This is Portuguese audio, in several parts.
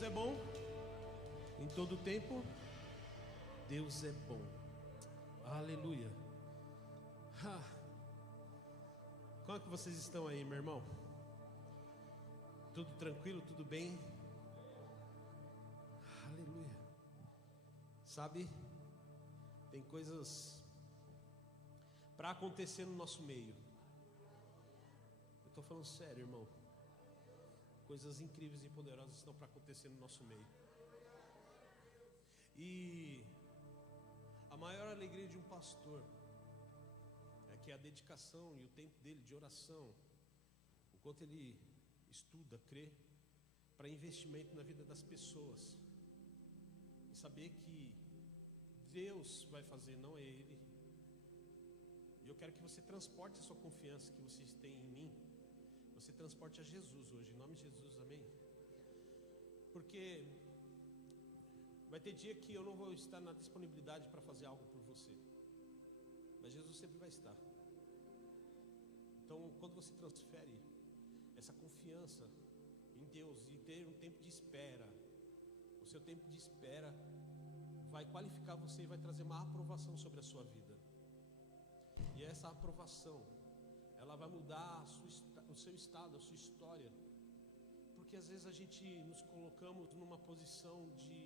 Deus é bom, em todo tempo, Deus é bom. Aleluia. Como é que vocês estão aí, meu irmão? Tudo tranquilo, tudo bem? Aleluia. Sabe, tem coisas para acontecer no nosso meio. Eu estou falando sério, irmão. Coisas incríveis e poderosas estão para acontecer no nosso meio. E a maior alegria de um pastor é que a dedicação e o tempo dele de oração, enquanto ele estuda, crê, para investimento na vida das pessoas, e saber que Deus vai fazer, não é ele. E eu quero que você transporte a sua confiança que vocês têm em mim, você transporte a Jesus hoje, em nome de Jesus, amém? Porque vai ter dia que eu não vou estar na disponibilidade para fazer algo por você, mas Jesus sempre vai estar. Então, quando você transfere essa confiança em Deus e ter um tempo de espera, o seu tempo de espera vai qualificar você e vai trazer uma aprovação sobre a sua vida. E essa aprovação, ela vai mudar o seu estado, a sua história. Porque às vezes a gente nos colocamos numa posição de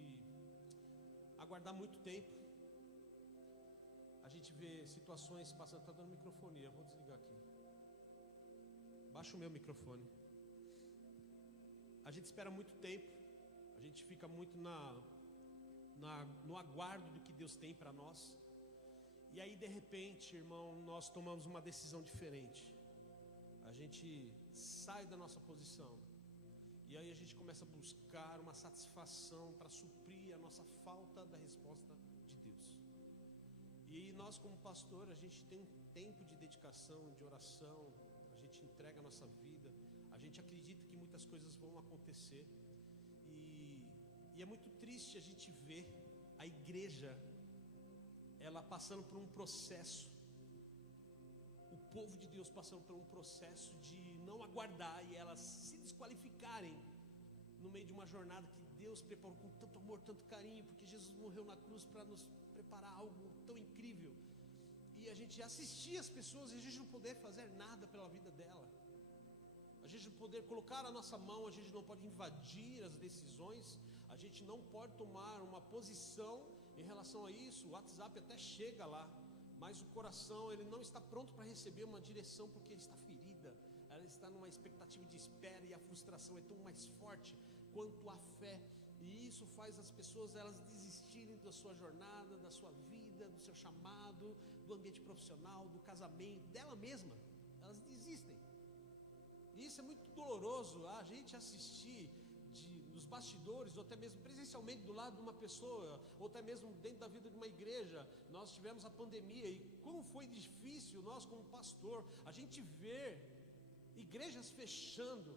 aguardar muito tempo. A gente vê situações passando. Está dando microfonia, vou desligar aqui. Baixa o meu microfone. A gente espera muito tempo. A gente fica muito no aguardo do que Deus tem para nós. E aí de repente, irmão, nós tomamos uma decisão diferente. A gente sai da nossa posição. E aí a gente começa a buscar uma satisfação para suprir a nossa falta da resposta de Deus. E nós como pastor, a gente tem um tempo de dedicação, de oração. A gente entrega a nossa vida. A gente acredita que muitas coisas vão acontecer. E é muito triste a gente ver a igreja, ela passando por um processo, o povo de Deus passando por um processo de não aguardar e elas se desqualificarem no meio de uma jornada que Deus preparou com tanto amor, tanto carinho, porque Jesus morreu na cruz para nos preparar algo tão incrível. E a gente assistir as pessoas e a gente não poder fazer nada pela vida dela, a gente não poder colocar a nossa mão, a gente não pode invadir as decisões, a gente não pode tomar uma posição em relação a isso. O WhatsApp até chega lá, mas o coração ele não está pronto para receber uma direção, porque ele está ferida, ela está numa expectativa de espera, e a frustração é tão mais forte quanto a fé. E isso faz as pessoas elas desistirem da sua jornada, da sua vida, do seu chamado, do ambiente profissional, do casamento, dela mesma. Elas desistem. E isso é muito doloroso, a gente assistir nos bastidores, ou até mesmo presencialmente do lado de uma pessoa, ou até mesmo dentro da vida de uma igreja. Nós tivemos a pandemia e como foi difícil nós como pastor, a gente ver igrejas fechando,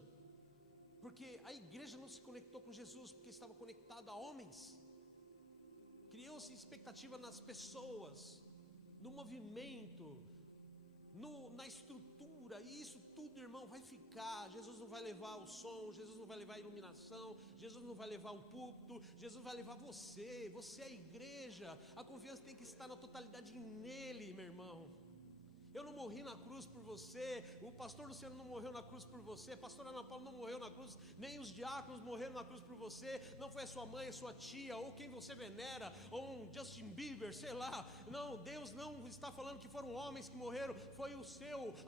porque a igreja não se conectou com Jesus, porque estava conectada a homens. Criou-se expectativa nas pessoas, no movimento, na estrutura, e isso tudo, irmão, vai ficar. Jesus não vai levar o som, Jesus não vai levar a iluminação, Jesus não vai levar o púlpito, Jesus vai levar você é a igreja. A confiança tem que estar na totalidade nele, meu irmão. Eu não morri na cruz por você, o pastor Luciano não morreu na cruz por você, a pastora Ana Paula não morreu na cruz, nem os diáconos morreram na cruz por você. Não foi a sua mãe, a sua tia, ou quem você venera, ou um Justin Bieber, sei lá. Não, Deus não está falando que foram homens que morreram, foi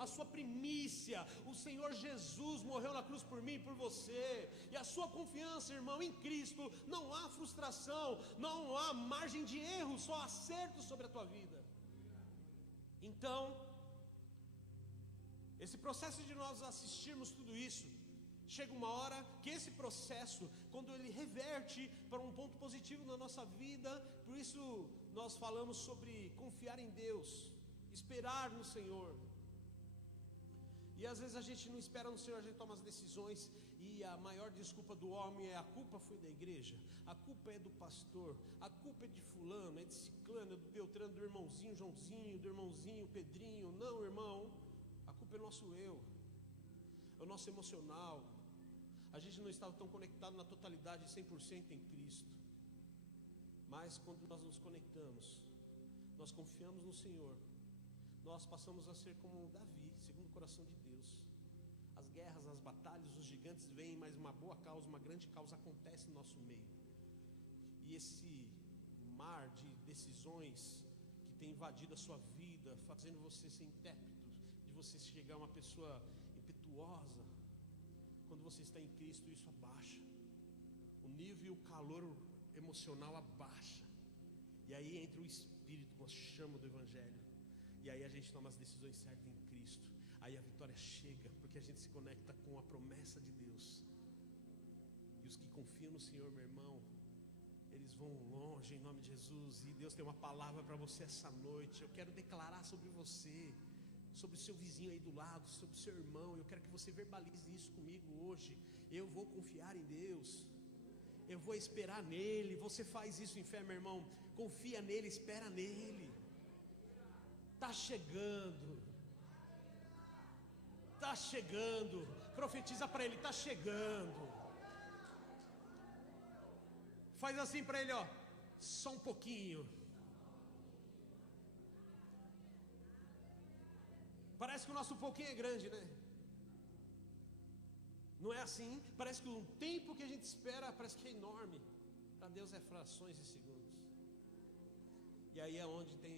a sua primícia. O Senhor Jesus morreu na cruz por mim e por você. E a sua confiança, irmão, em Cristo, não há frustração, não há margem de erro, só acerto sobre a tua vida. Então, esse processo de nós assistirmos tudo isso, chega uma hora que esse processo, quando ele reverte para um ponto positivo na nossa vida, por isso nós falamos sobre confiar em Deus, esperar no Senhor. E às vezes a gente não espera no Senhor, a gente toma as decisões, e a maior desculpa do homem é: a culpa foi da igreja, a culpa é do pastor, a culpa é de fulano, é de ciclano, é do Beltrano, do irmãozinho Joãozinho, do irmãozinho Pedrinho. Não, irmão, a culpa é nosso eu, é o nosso emocional, A gente não estava tão conectado na totalidade, 100% em Cristo. Mas quando nós nos conectamos, nós confiamos no Senhor, nós passamos a ser como Davi, segundo o coração de Deus. As guerras, as batalhas, os gigantes vêm, mas uma boa causa, uma grande causa acontece no nosso meio. E esse mar de decisões que tem invadido a sua vida, fazendo você ser intérprete, de você chegar a uma pessoa impetuosa, quando você está em Cristo, isso abaixa. O nível e o calor emocional abaixa. E aí entra o Espírito com a chama do Evangelho. E aí a gente toma as decisões certas em Cristo. Aí a vitória chega, porque a gente se conecta com a promessa de Deus. E os que confiam no Senhor, meu irmão, eles vão longe em nome de Jesus. E Deus tem uma palavra para você essa noite. Eu quero declarar sobre você, sobre o seu vizinho aí do lado, sobre o seu irmão. Eu quero que você verbalize isso comigo hoje. Eu vou confiar em Deus, eu vou esperar nele. Você faz isso em fé, meu irmão. Confia nele, espera nele. Está chegando. Está chegando. Profetiza para ele, está chegando. Faz assim para ele, ó. Só um pouquinho. Parece que o nosso pouquinho é grande, né? Não é assim? Parece que o tempo que a gente espera parece que é enorme. Para Deus é frações de segundos. E aí é onde tem,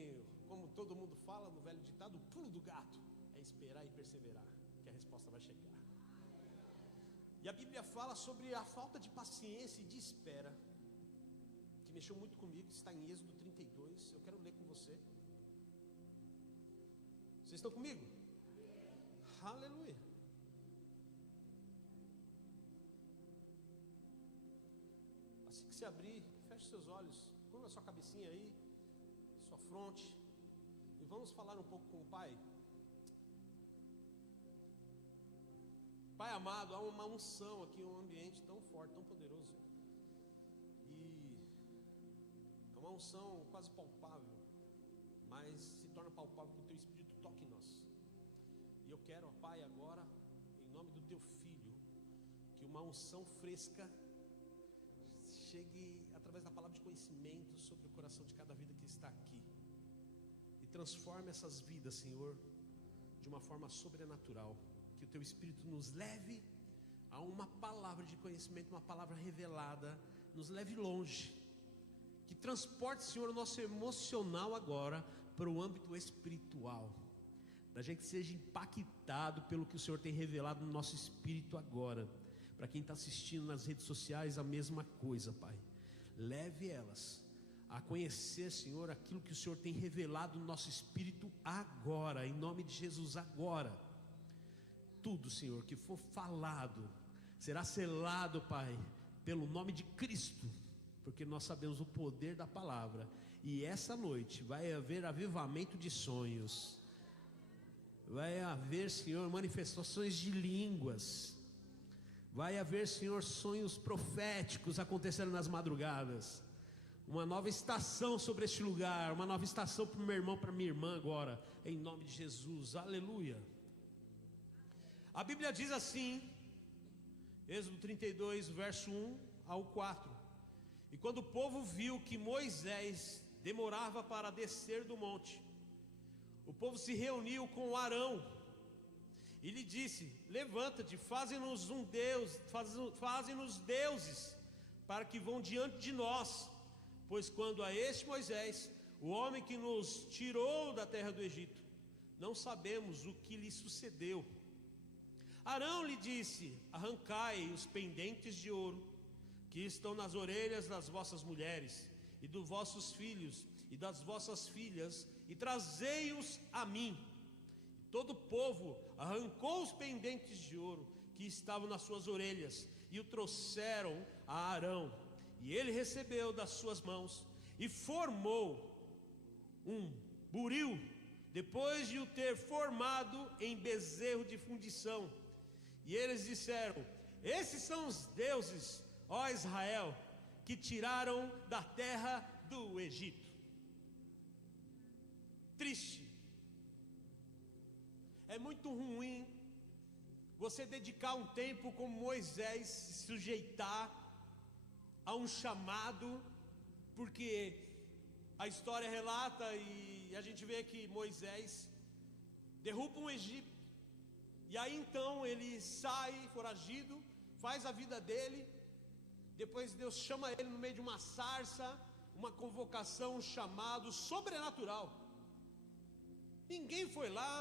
como todo mundo fala no velho ditado, o pulo do gato. É esperar e perseverar, que a resposta vai chegar. E a Bíblia fala sobre a falta de paciência e de espera, que mexeu muito comigo, está em Êxodo 32. Eu quero ler com você. Vocês estão comigo? Aleluia. Assim que se abrir, feche seus olhos, curva sua cabecinha aí, sua fronte, e vamos falar um pouco com o Pai. Pai amado, há uma unção aqui, um ambiente tão forte, tão poderoso, e é uma unção quase palpável, mas se torna palpável que o Teu Espírito toque em nós. E eu quero, ó Pai, agora, em nome do Teu Filho, que uma unção fresca chegue através da palavra de conhecimento sobre o coração de cada vida que está aqui, e transforme essas vidas, Senhor, de uma forma sobrenatural. Que o Teu Espírito nos leve a uma palavra de conhecimento, uma palavra revelada, nos leve longe, que transporte, Senhor, o nosso emocional agora para o âmbito espiritual, da gente seja impactado pelo que o Senhor tem revelado no nosso espírito agora. Para quem está assistindo nas redes sociais, a mesma coisa, Pai. Leve elas a conhecer, Senhor, aquilo que o Senhor tem revelado no nosso espírito agora, em nome de Jesus, agora. Tudo, Senhor, que for falado, será selado, Pai, pelo nome de Cristo, porque nós sabemos o poder da palavra. E essa noite vai haver avivamento de sonhos, vai haver, Senhor, manifestações de línguas, vai haver, Senhor, sonhos proféticos acontecendo nas madrugadas. Uma nova estação sobre este lugar, uma nova estação para o meu irmão, para minha irmã agora, em nome de Jesus, aleluia. A Bíblia diz assim, Êxodo 32, verso 1 ao 4: E quando o povo viu que Moisés demorava para descer do monte, o povo se reuniu com Arão e lhe disse: Levanta-te, faze-nos um Deus, faze-nos deuses, para que vão diante de nós. Pois quando a este Moisés, o homem que nos tirou da terra do Egito, não sabemos o que lhe sucedeu. Arão lhe disse: Arrancai os pendentes de ouro que estão nas orelhas das vossas mulheres e dos vossos filhos e das vossas filhas, e trazei-os a mim. E todo o povo arrancou os pendentes de ouro que estavam nas suas orelhas e o trouxeram a Arão, e ele recebeu das suas mãos e formou um buril, depois de o ter formado em bezerro de fundição. E eles disseram: Esses são os deuses, ó Israel, que tiraram da terra do Egito. Triste. É muito ruim você dedicar um tempo como Moisés, se sujeitar a um chamado, porque a história relata e a gente vê que Moisés derruba um Egito, e aí então ele sai foragido, faz a vida dele, depois Deus chama ele no meio de uma sarça, uma convocação, um chamado sobrenatural. Ninguém foi lá,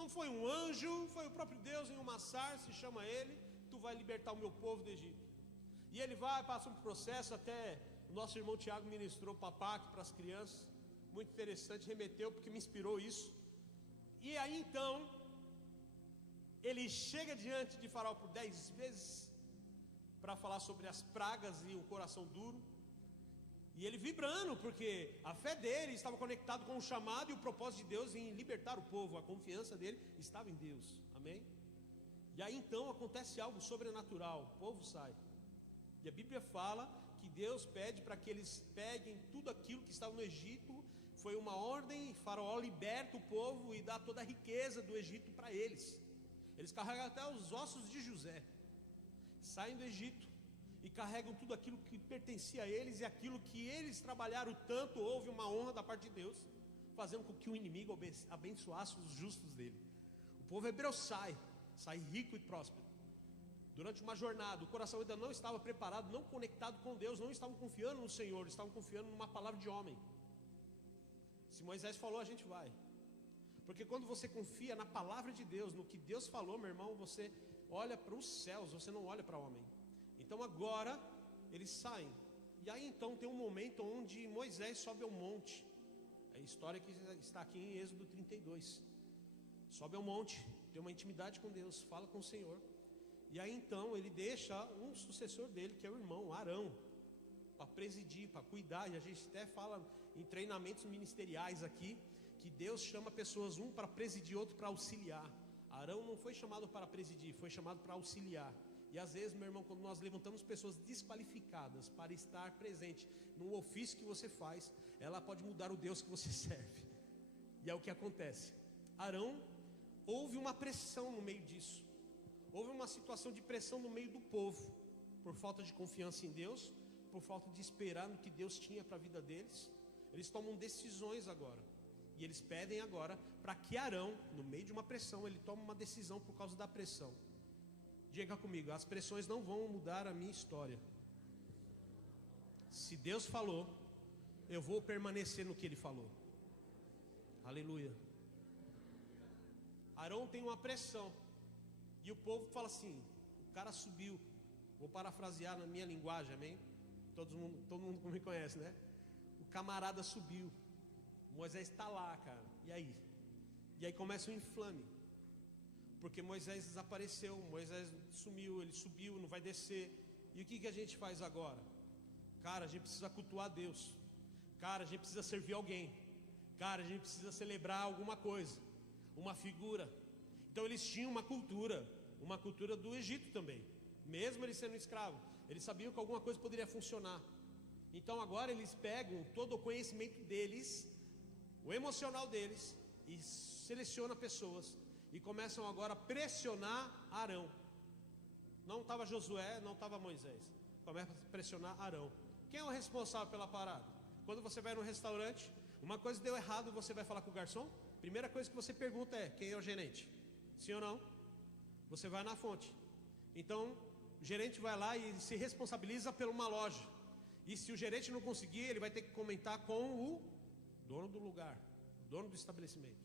não foi um anjo, foi o próprio Deus em uma sarça e chama ele: tu vai libertar o meu povo do Egito. E ele vai, passa um processo, até o nosso irmão Tiago ministrou papaque para as crianças, muito interessante, remeteu porque me inspirou isso. E aí então, ele chega diante de Faraó por 10 vezes, para falar sobre as pragas e o coração duro, e ele vibrando, porque a fé dele estava conectada com o chamado e o propósito de Deus em libertar o povo, a confiança dele estava em Deus, amém? E aí então acontece algo sobrenatural, o povo sai, e a Bíblia fala que Deus pede para que eles peguem tudo aquilo que estava no Egito, foi uma ordem, Faraó liberta o povo e dá toda a riqueza do Egito para eles. Eles carregam até os ossos de José, saem do Egito e carregam tudo aquilo que pertencia a eles, e aquilo que eles trabalharam tanto, houve uma honra da parte de Deus, fazendo com que o inimigo abençoasse os justos dele. O povo hebreu sai rico e próspero. Durante uma jornada, o coração ainda não estava preparado, não conectado com Deus, não estavam confiando no Senhor, estavam confiando numa palavra de homem. Se Moisés falou, a gente vai. Porque quando você confia na palavra de Deus, no que Deus falou, meu irmão, você olha para os céus, você não olha para o homem. Então agora eles saem, e aí então tem um momento onde Moisés sobe ao monte. É a história que está aqui em Êxodo 32. Sobe ao monte, tem uma intimidade com Deus, fala com o Senhor. E aí então ele deixa um sucessor dele, que é o irmão Arão, para presidir, para cuidar. E a gente até fala em treinamentos ministeriais aqui, que Deus chama pessoas, um para presidir, outro para auxiliar. Arão não foi chamado para presidir, foi chamado para auxiliar. E às vezes, meu irmão, quando nós levantamos pessoas desqualificadas para estar presente num ofício que você faz, ela pode mudar o Deus que você serve. E é o que acontece. Arão, houve uma pressão no meio disso. Houve uma situação de pressão no meio do povo, por falta de confiança em Deus, por falta de esperar no que Deus tinha para a vida deles. Eles tomam decisões agora. E eles pedem agora para que Arão, no meio de uma pressão, ele tome uma decisão por causa da pressão. Diga comigo, as pressões não vão mudar a minha história. Se Deus falou, eu vou permanecer no que Ele falou. Aleluia. Arão tem uma pressão, e o povo fala assim, o cara subiu. Vou parafrasear na minha linguagem, amém? Todo mundo me conhece, né? O camarada subiu. Moisés está lá, cara. E aí? E aí começa um inflame. Porque Moisés desapareceu, Moisés sumiu, ele subiu, não vai descer. E o que a gente faz agora? Cara, a gente precisa cultuar Deus. Cara, a gente precisa servir alguém. Cara, a gente precisa celebrar alguma coisa, uma figura. Então eles tinham uma cultura do Egito também. Mesmo eles sendo escravos, eles sabiam que alguma coisa poderia funcionar. Então agora eles pegam todo o conhecimento deles, o emocional deles, e selecionam pessoas. E começam agora a pressionar Arão. Não estava Josué, não estava Moisés. Começa a pressionar Arão. Quem é o responsável pela parada? Quando você vai no restaurante, uma coisa deu errado, você vai falar com o garçom? Primeira coisa que você pergunta é, quem é o gerente? Sim ou não? Você vai na fonte. Então, o gerente vai lá e se responsabiliza por uma loja. E se o gerente não conseguir, ele vai ter que comentar com o dono do lugar, o dono do estabelecimento.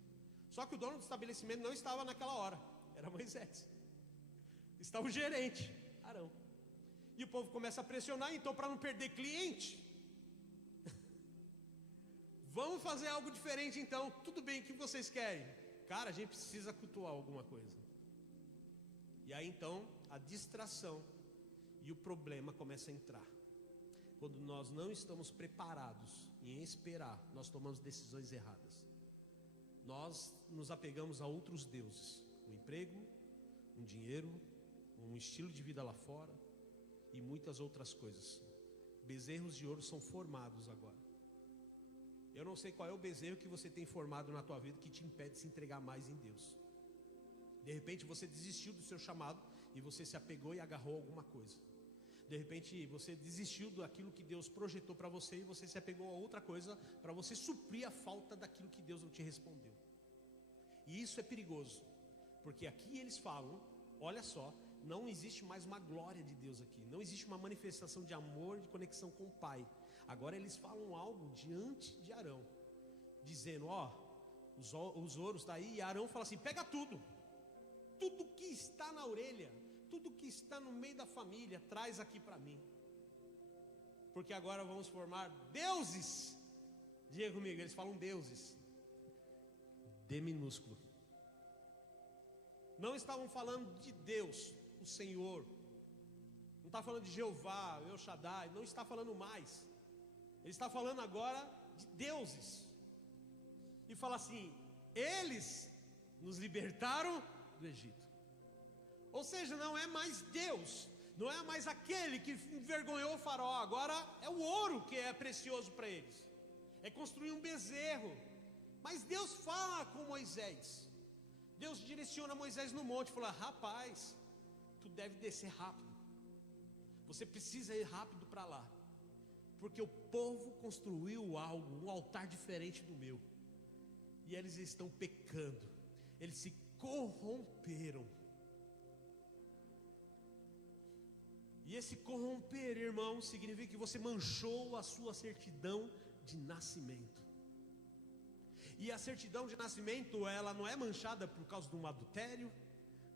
Só que o dono do estabelecimento não estava naquela hora, era Moisés. Estava o gerente, Arão. E o povo começa a pressionar, então para não perder cliente, vamos fazer algo diferente então. Tudo bem, o que vocês querem? Cara, a gente precisa cultuar alguma coisa. E aí então a distração e o problema começa a entrar. Quando nós não estamos preparados em esperar, nós tomamos decisões erradas. Nós nos apegamos a outros deuses, um emprego, um dinheiro, um estilo de vida lá fora e muitas outras coisas. Bezerros de ouro são formados agora. Eu não sei qual é o bezerro que você tem formado na tua vida que te impede de se entregar mais em Deus. De repente você desistiu do seu chamado e você se apegou e agarrou alguma coisa. De repente você desistiu daquilo que Deus projetou para você e você se apegou a outra coisa para você suprir a falta daquilo que Deus não te respondeu. E isso é perigoso, porque aqui eles falam, olha só, não existe mais uma glória de Deus aqui, não existe uma manifestação de amor, de conexão com o Pai. Agora eles falam algo diante de Arão, dizendo, ó, os ouros está aí, e Arão fala assim, pega tudo que está na orelha, tudo que está no meio da família, traz aqui para mim, porque agora vamos formar deuses. Diga comigo, eles falam deuses, D minúsculo. Não estavam falando de Deus, o Senhor, não está falando de Jeová, El Shaddai, não está falando mais, ele está falando agora de deuses, e fala assim, eles nos libertaram do Egito. Ou seja, não é mais Deus, não é mais aquele que envergonhou o faraó, agora é o ouro que é precioso para eles, é construir um bezerro. Mas Deus fala com Moisés, Deus direciona Moisés no monte, fala, rapaz, tu deve descer rápido, você precisa ir rápido para lá, porque o povo construiu algo, um altar diferente do meu, e eles estão pecando, eles se corromperam. E esse corromper, irmão, significa que você manchou a sua certidão de nascimento. E a certidão de nascimento, ela não é manchada por causa de um adultério,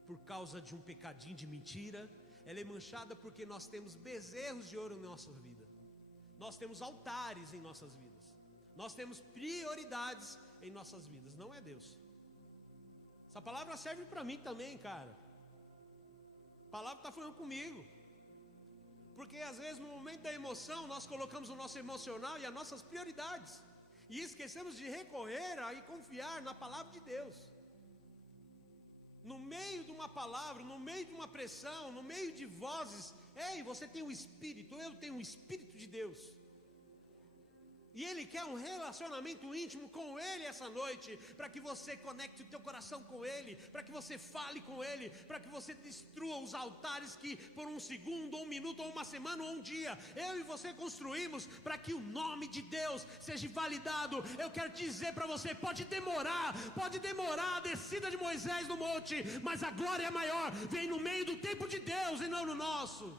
por causa de um pecadinho de mentira. Ela é manchada porque nós temos bezerros de ouro na nossa vida, nós temos altares em nossas vidas, nós temos prioridades em nossas vidas, não é Deus. Essa palavra serve para mim também, cara. A palavra está falando comigo. Porque às vezes no momento da emoção nós colocamos o nosso emocional e as nossas prioridades, e esquecemos de recorrer e confiar na palavra de Deus. No meio de uma palavra, no meio de uma pressão, no meio de vozes, ei, você tem um Espírito, eu tenho um Espírito de Deus. E Ele quer um relacionamento íntimo com Ele essa noite, para que você conecte o teu coração com Ele, para que você fale com Ele, para que você destrua os altares que por um segundo, ou um minuto, ou uma semana, ou um dia, eu e você construímos, para que o nome de Deus seja validado. Eu quero dizer para você, pode demorar a descida de Moisés no monte, mas a glória é maior, vem no meio do tempo de Deus e não no nosso.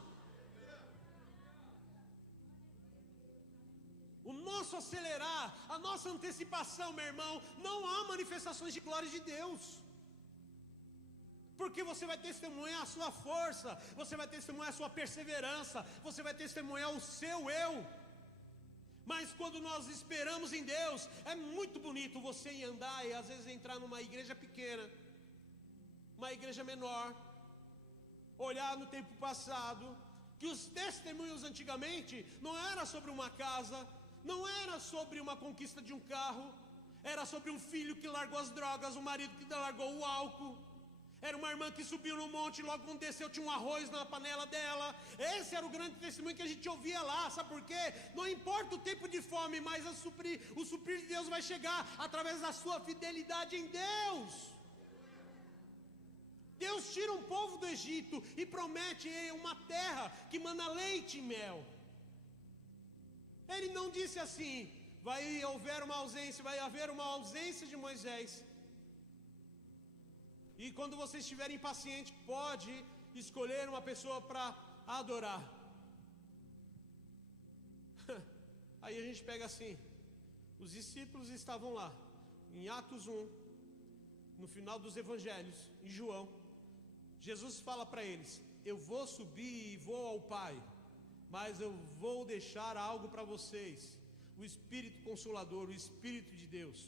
O nosso acelerar, a nossa antecipação, meu irmão, não há manifestações de glória de Deus, porque você vai testemunhar a sua força, você vai testemunhar a sua perseverança, você vai testemunhar o seu eu. Mas quando nós esperamos em Deus, é muito bonito você ir andar e às vezes entrar numa igreja pequena, uma igreja menor, olhar no tempo passado, que os testemunhos antigamente não era sobre uma casa, não era sobre uma conquista de um carro, era sobre um filho que largou as drogas, um marido que largou o álcool, era uma irmã que subiu no monte e logo quando desceu tinha um arroz na panela dela. Esse era o grande testemunho que a gente ouvia lá, sabe por quê? Não importa o tempo de fome, mas o suprir de Deus vai chegar através da sua fidelidade em Deus. Deus tira um povo do Egito e promete uma terra que mana leite e mel. Ele não disse assim, vai haver uma ausência de Moisés. E quando você estiver impaciente, pode escolher uma pessoa para adorar. Aí a gente pega assim, os discípulos estavam lá, em Atos 1, no final dos evangelhos, em João. Jesus fala para eles, eu vou subir e vou ao Pai, mas eu vou deixar algo para vocês, o Espírito Consolador, o Espírito de Deus.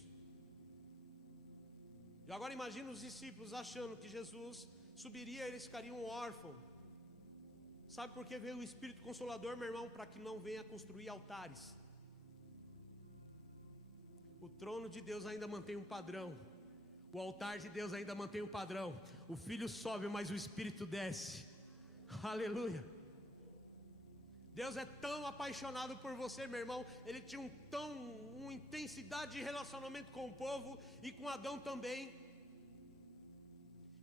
E agora imagina os discípulos achando que Jesus subiria e eles ficariam órfãos. Sabe por que veio o Espírito Consolador, meu irmão? Para que não venha construir altares. O trono de Deus ainda mantém um padrão, o altar de Deus ainda mantém um padrão. O Filho sobe, mas o Espírito desce. Aleluia. Deus é tão apaixonado por você, meu irmão. Ele tinha uma intensidade de relacionamento com o povo e com Adão também.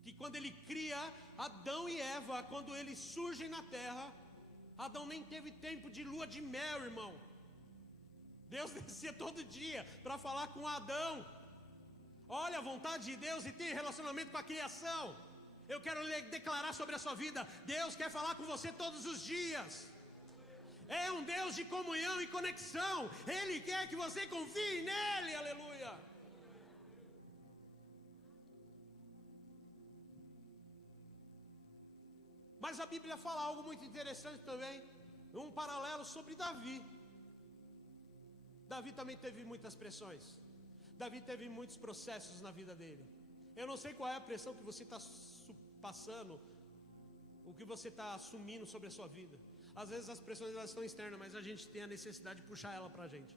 que quando Ele cria Adão e Eva, quando eles surgem na terra, Adão nem teve tempo de lua de mel, irmão. Deus descia todo dia para falar com Adão. Olha a vontade de Deus e tem relacionamento com a criação. Eu quero declarar sobre a sua vida: Deus quer falar com você todos os dias. É um Deus de comunhão e conexão. Ele quer que você confie nele, aleluia. Mas a Bíblia fala algo muito interessante também, um paralelo sobre Davi. Davi também teve muitas pressões. Davi teve muitos processos na vida dele. Eu não sei qual é a pressão que você está passando, o que você está assumindo sobre a sua vida. Às vezes as pressões elas estão externas, mas a gente tem a necessidade de puxar ela para a gente.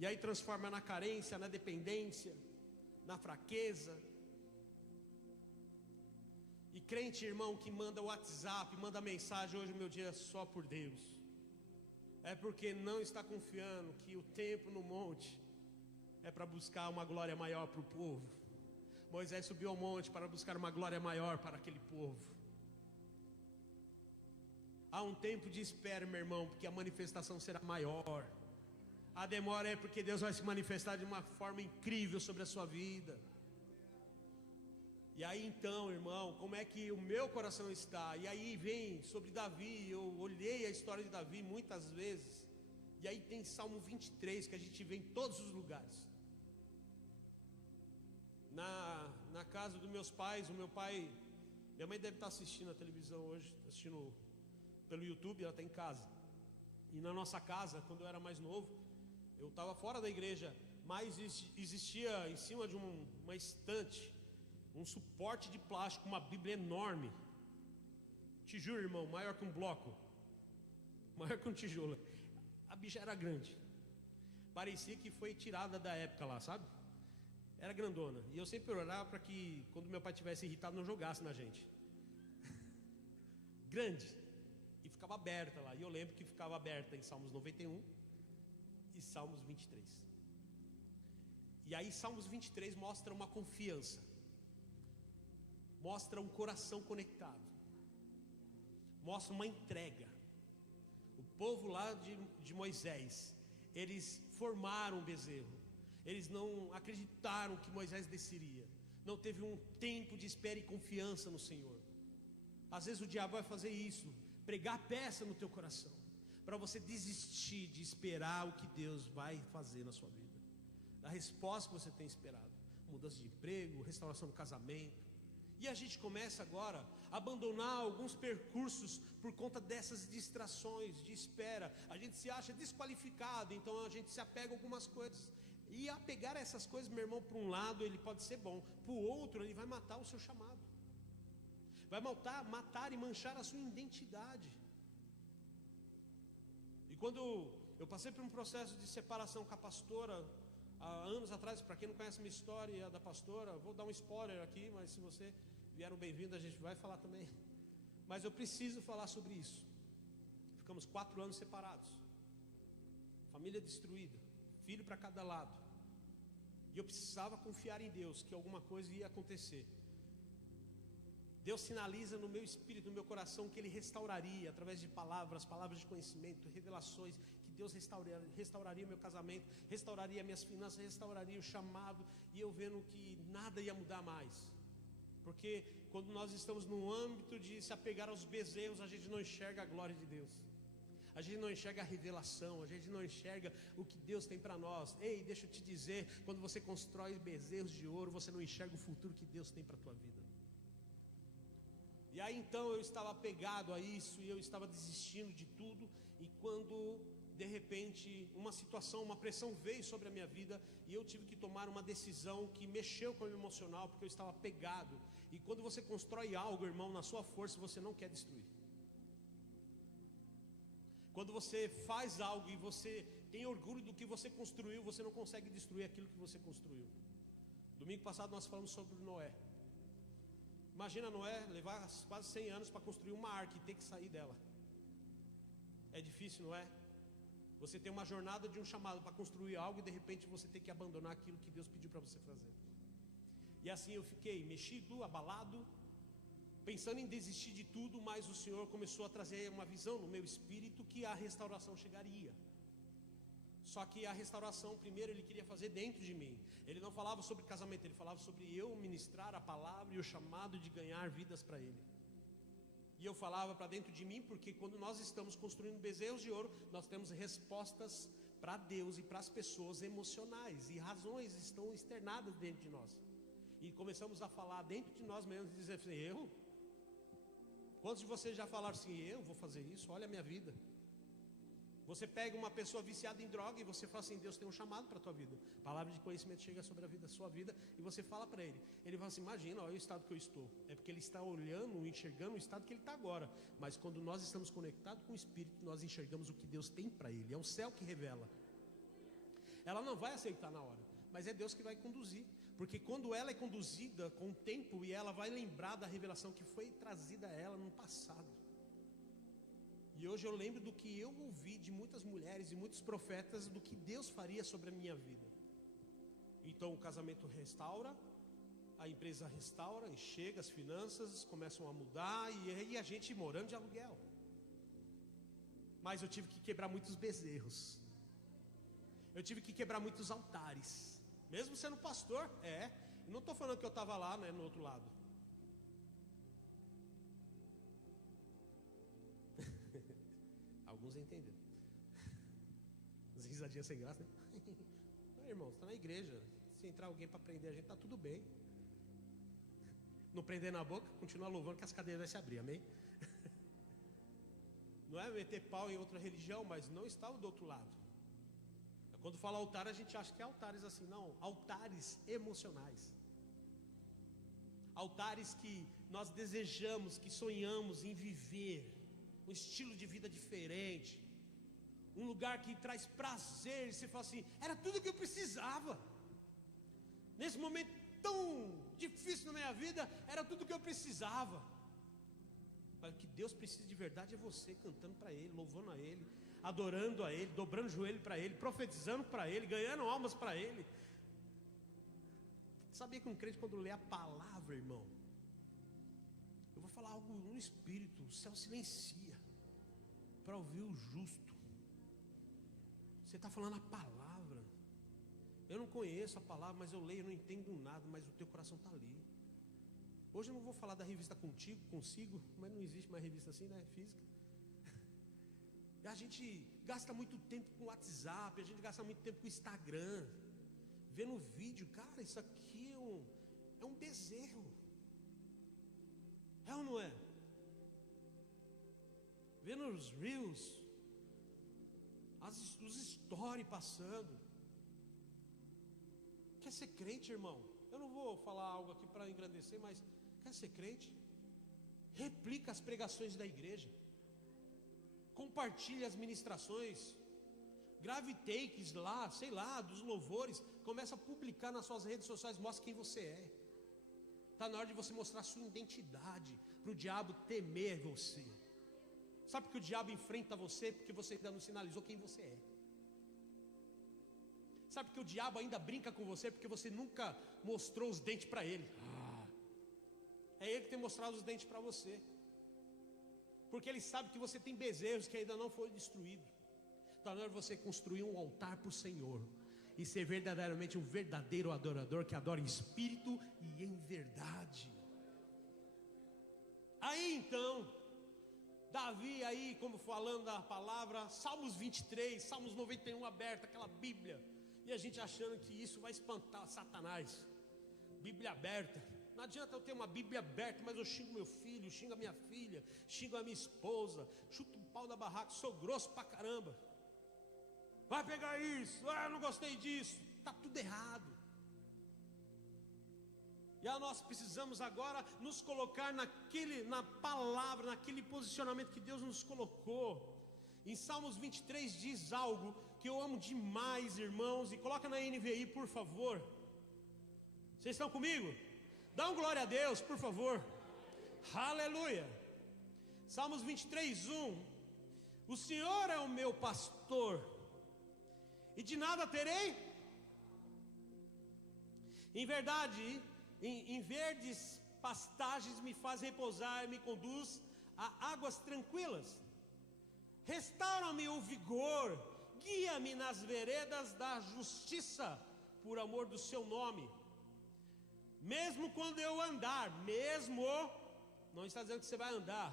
E aí transforma na carência, na dependência, na fraqueza. E crente, irmão, que manda WhatsApp, manda mensagem: hoje o meu dia é só por Deus, é porque não está confiando que o tempo no monte é para buscar uma glória maior para o povo. Moisés subiu ao monte para buscar uma glória maior para aquele povo. Há um tempo de espera, meu irmão, porque a manifestação será maior. A demora é porque Deus vai se manifestar de uma forma incrível sobre a sua vida. E aí então, irmão, como é que o meu coração está? E aí vem sobre Davi. Eu olhei a história de Davi muitas vezes. E aí tem Salmo 23 que a gente vê em todos os lugares. Na casa dos meus pais, minha mãe deve estar assistindo a televisão hoje, assistindo pelo YouTube, ela está em casa. E na nossa casa, quando eu era mais novo, eu estava fora da igreja, mas existia em cima de uma estante um suporte de plástico, uma Bíblia enorme. Te juro, irmão, maior que um bloco, maior que um tijolo. A bicha era grande, parecia que foi tirada da época lá, sabe? Era grandona. E eu sempre orava para que quando meu pai estivesse irritado não jogasse na gente. Grande. E ficava aberta lá. E eu lembro que ficava aberta em Salmos 91 e Salmos 23. E aí Salmos 23 mostra uma confiança, mostra um coração conectado, mostra uma entrega. O povo lá de Moisés, eles formaram um bezerro. Eles não acreditaram que Moisés desceria. Não teve um tempo de espera e confiança no Senhor. Às vezes o diabo vai fazer isso, pregar peça no teu coração, para você desistir de esperar o que Deus vai fazer na sua vida, da resposta que você tem esperado. Mudança de emprego, restauração do casamento. E a gente começa agora a abandonar alguns percursos por conta dessas distrações de espera. A gente se acha desqualificado, então a gente se apega a algumas coisas. E apegar essas coisas, meu irmão, para um lado ele pode ser bom, para o outro ele vai matar o seu chamado, vai matar e manchar a sua identidade. E quando eu passei por um processo de separação com a pastora há anos atrás, para quem não conhece a minha história da pastora, vou dar um spoiler aqui, mas se você vieram bem-vindo, a gente vai falar também. Mas eu preciso falar sobre isso. Ficamos 4 anos separados, família destruída, filho para cada lado. E eu precisava confiar em Deus, que alguma coisa ia acontecer. Deus sinaliza no meu espírito, no meu coração, que Ele restauraria, através de palavras de conhecimento, revelações, que Deus restauraria meu casamento, restauraria minhas finanças, restauraria o chamado. E eu vendo que nada ia mudar mais. Porque quando nós estamos no âmbito de se apegar aos bezerros, a gente não enxerga a glória de Deus. A gente não enxerga a revelação, a gente não enxerga o que Deus tem para nós. Ei, deixa eu te dizer, quando você constrói bezerros de ouro, você não enxerga o futuro que Deus tem para a tua vida. E aí então eu estava apegado a isso, e eu estava desistindo de tudo. E quando de repente uma situação, uma pressão veio sobre a minha vida, e eu tive que tomar uma decisão que mexeu com o meu emocional, porque eu estava apegado. E quando você constrói algo, irmão, na sua força, você não quer destruir. Quando você faz algo e você tem orgulho do que você construiu, você não consegue destruir aquilo que você construiu. Domingo passado nós falamos sobre Noé. Imagina Noé levar quase 100 anos para construir uma arca e ter que sair dela. É difícil, não é? Você tem uma jornada de um chamado para construir algo e de repente você tem que abandonar aquilo que Deus pediu para você fazer. E assim eu fiquei mexido, abalado, pensando em desistir de tudo, mas o Senhor começou a trazer uma visão no meu espírito que a restauração chegaria. Só que a restauração, primeiro, Ele queria fazer dentro de mim. Ele não falava sobre casamento, Ele falava sobre eu ministrar a palavra e o chamado de ganhar vidas para Ele. E eu falava para dentro de mim, porque quando nós estamos construindo bezerros de ouro, nós temos respostas para Deus e para as pessoas emocionais, e razões estão externadas dentro de nós. E começamos a falar dentro de nós mesmos, dizer assim, eu? Quantos de vocês já falaram assim, eu vou fazer isso, olha a minha vida. Você pega uma pessoa viciada em droga e você fala assim, Deus tem um chamado para a tua vida. A palavra de conhecimento chega sobre a sua vida e você fala para ele. Ele fala assim, imagina, olha o estado que eu estou. É porque ele está olhando, enxergando o estado que ele está agora. Mas quando nós estamos conectados com o Espírito, nós enxergamos o que Deus tem para ele. É o céu que revela. Ela não vai aceitar na hora, mas é Deus que vai conduzir. Porque quando ela é conduzida com o tempo, e ela vai lembrar da revelação que foi trazida a ela no passado. E hoje eu lembro do que eu ouvi de muitas mulheres e muitos profetas, do que Deus faria sobre a minha vida. Então o casamento restaura, a empresa restaura, e chega, as finanças começam a mudar, e aí a gente morando de aluguel. Mas eu tive que quebrar muitos bezerros. Eu tive que quebrar muitos altares. Mesmo sendo pastor, não estou falando que eu estava lá, né, no outro lado. Alguns entenderam. As risadinhas sem graça, né? Não, irmão, você está na igreja. Se entrar alguém para prender a gente, está tudo bem. Não prender na boca, continua louvando que as cadeias vão se abrir, amém? Não é meter pau em outra religião, mas não estava do outro lado. Quando fala altar, a gente acha que é altares assim, não, altares emocionais. Altares que nós desejamos, que sonhamos em viver um estilo de vida diferente, um lugar que traz prazer, e você fala assim, era tudo que eu precisava. Nesse momento tão difícil na minha vida, era tudo que eu precisava. Mas o que Deus precisa de verdade é você cantando para Ele, louvando a Ele, adorando a Ele, dobrando o joelho para Ele, profetizando para Ele, ganhando almas para Ele. Sabia que um crente, quando lê a palavra, irmão, eu vou falar algo no espírito, o céu silencia para ouvir o justo. Você está falando a palavra. Eu não conheço a palavra, mas eu leio, eu não entendo nada, mas o teu coração está ali. Hoje eu não vou falar da revista Consigo, mas não existe mais revista assim, né? Física. A gente gasta muito tempo com o WhatsApp, a gente gasta muito tempo com o Instagram, vendo vídeo. Cara, isso aqui é um bezerro. É ou não é? Vendo os reels, os stories passando. Quer ser crente, irmão? Eu não vou falar algo aqui para engrandecer, mas quer ser crente? Replica as pregações da igreja. Compartilhe as ministrações. Grave takes lá, sei lá, dos louvores. Começa a publicar nas suas redes sociais. Mostra quem você é. Está na hora de você mostrar a sua identidade, para o diabo temer você. Sabe por que o diabo enfrenta você? Porque você ainda não sinalizou quem você é. Sabe por que o diabo ainda brinca com você? Porque você nunca mostrou os dentes para ele. É ele que tem mostrado os dentes para você. Porque ele sabe que você tem bezerros que ainda não foram destruídos. Então na hora de você construir um altar para o Senhor e ser verdadeiramente um verdadeiro adorador que adora em espírito e em verdade. Aí então, Davi aí, como falando da palavra, Salmos 23, Salmos 91 aberta, aquela Bíblia, e a gente achando que isso vai espantar Satanás. Bíblia aberta. Não adianta eu ter uma Bíblia aberta, mas eu xingo meu filho, xingo a minha filha, xingo a minha esposa, chuto o pau da barraca, sou grosso pra caramba. Vai pegar isso, eu não gostei disso. Está tudo errado. E nós precisamos agora nos colocar na palavra, naquele posicionamento que Deus nos colocou. Em Salmos 23 diz algo que eu amo demais, irmãos, e coloca na NVI, por favor. Vocês estão comigo? Dá um glória a Deus, por favor. Aleluia. Salmos 23, 1. O Senhor é o meu pastor, e de nada terei. Em verdade, em verdes pastagens me faz repousar, me conduz a águas tranquilas. Restaura-me o vigor, guia-me nas veredas da justiça, por amor do seu nome. Mesmo quando eu andar, não está dizendo que você vai andar,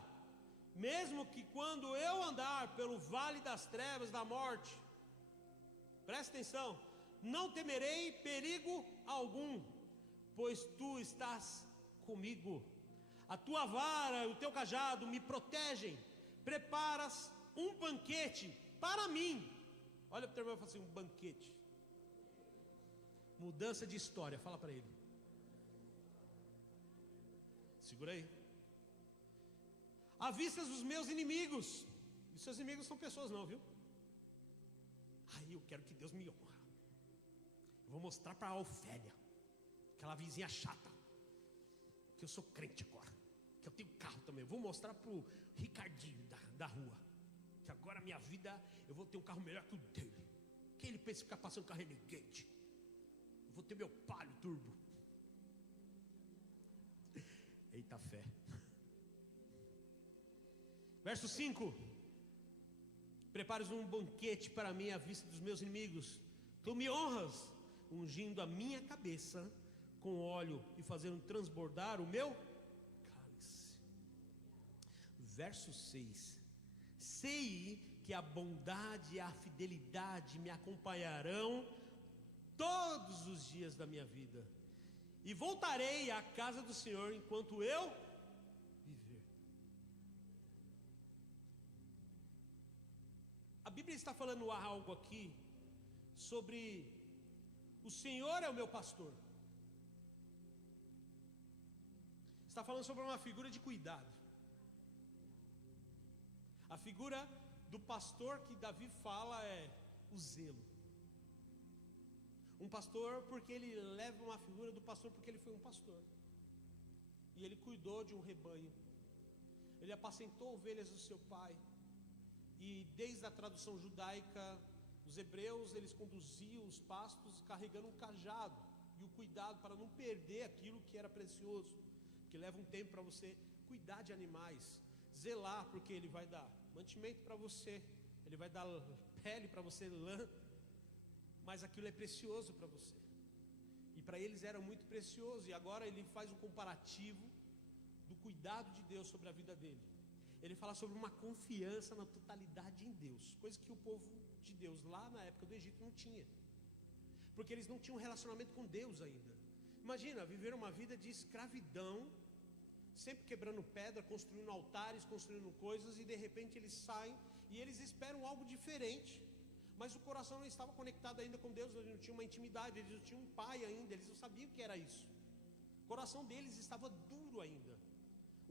mesmo que quando eu andar pelo vale das trevas da morte, presta atenção, não temerei perigo algum, pois tu estás comigo. A tua vara e o teu cajado me protegem. Preparas um banquete para mim. Olha para o teu irmão e fala assim: um banquete. Mudança de história, fala para ele. Segura aí. À vista dos meus inimigos. E seus inimigos não são pessoas não, viu? Aí eu quero que Deus me honra. Eu vou mostrar para a Ofélia, aquela vizinha chata, que eu sou crente agora, que eu tenho carro também. Eu vou mostrar para o Ricardinho da rua, que agora a minha vida, eu vou ter um carro melhor que o dele. Que ele pensa ficar passando carro Renegade. Eu vou ter meu Palio Turbo. Eita fé. Verso 5: prepares um banquete para mim à vista dos meus inimigos. Tu me honras, ungindo a minha cabeça com óleo e fazendo transbordar o meu cálice. Verso 6: sei que a bondade e a fidelidade me acompanharão todos os dias da minha vida, e voltarei à casa do Senhor enquanto eu viver. A Bíblia está falando algo aqui sobre o Senhor é o meu pastor. Está falando sobre uma figura de cuidado. A figura do pastor que Davi fala é o zelo. Um pastor porque ele leva uma figura do pastor porque ele foi um pastor. E ele cuidou de um rebanho. Ele apacentou ovelhas do seu pai. E desde a tradução judaica, os hebreus, eles conduziam os pastos carregando um cajado. E o cuidado para não perder aquilo que era precioso. Porque leva um tempo para você cuidar de animais. Zelar, porque ele vai dar mantimento para você. Ele vai dar pele para você, lã. Mas aquilo é precioso para você. E para eles era muito precioso. E agora ele faz um comparativo do cuidado de Deus sobre a vida dele. Ele fala sobre uma confiança na totalidade em Deus, coisa que o povo de Deus lá na época do Egito não tinha, porque eles não tinham um relacionamento com Deus ainda. Imagina, viver uma vida de escravidão, sempre quebrando pedra, construindo altares, construindo coisas, e de repente eles saem e eles esperam algo diferente, mas o coração não estava conectado ainda com Deus, eles não tinham uma intimidade, eles não tinham um pai ainda, eles não sabiam o que era isso. O coração deles estava duro ainda.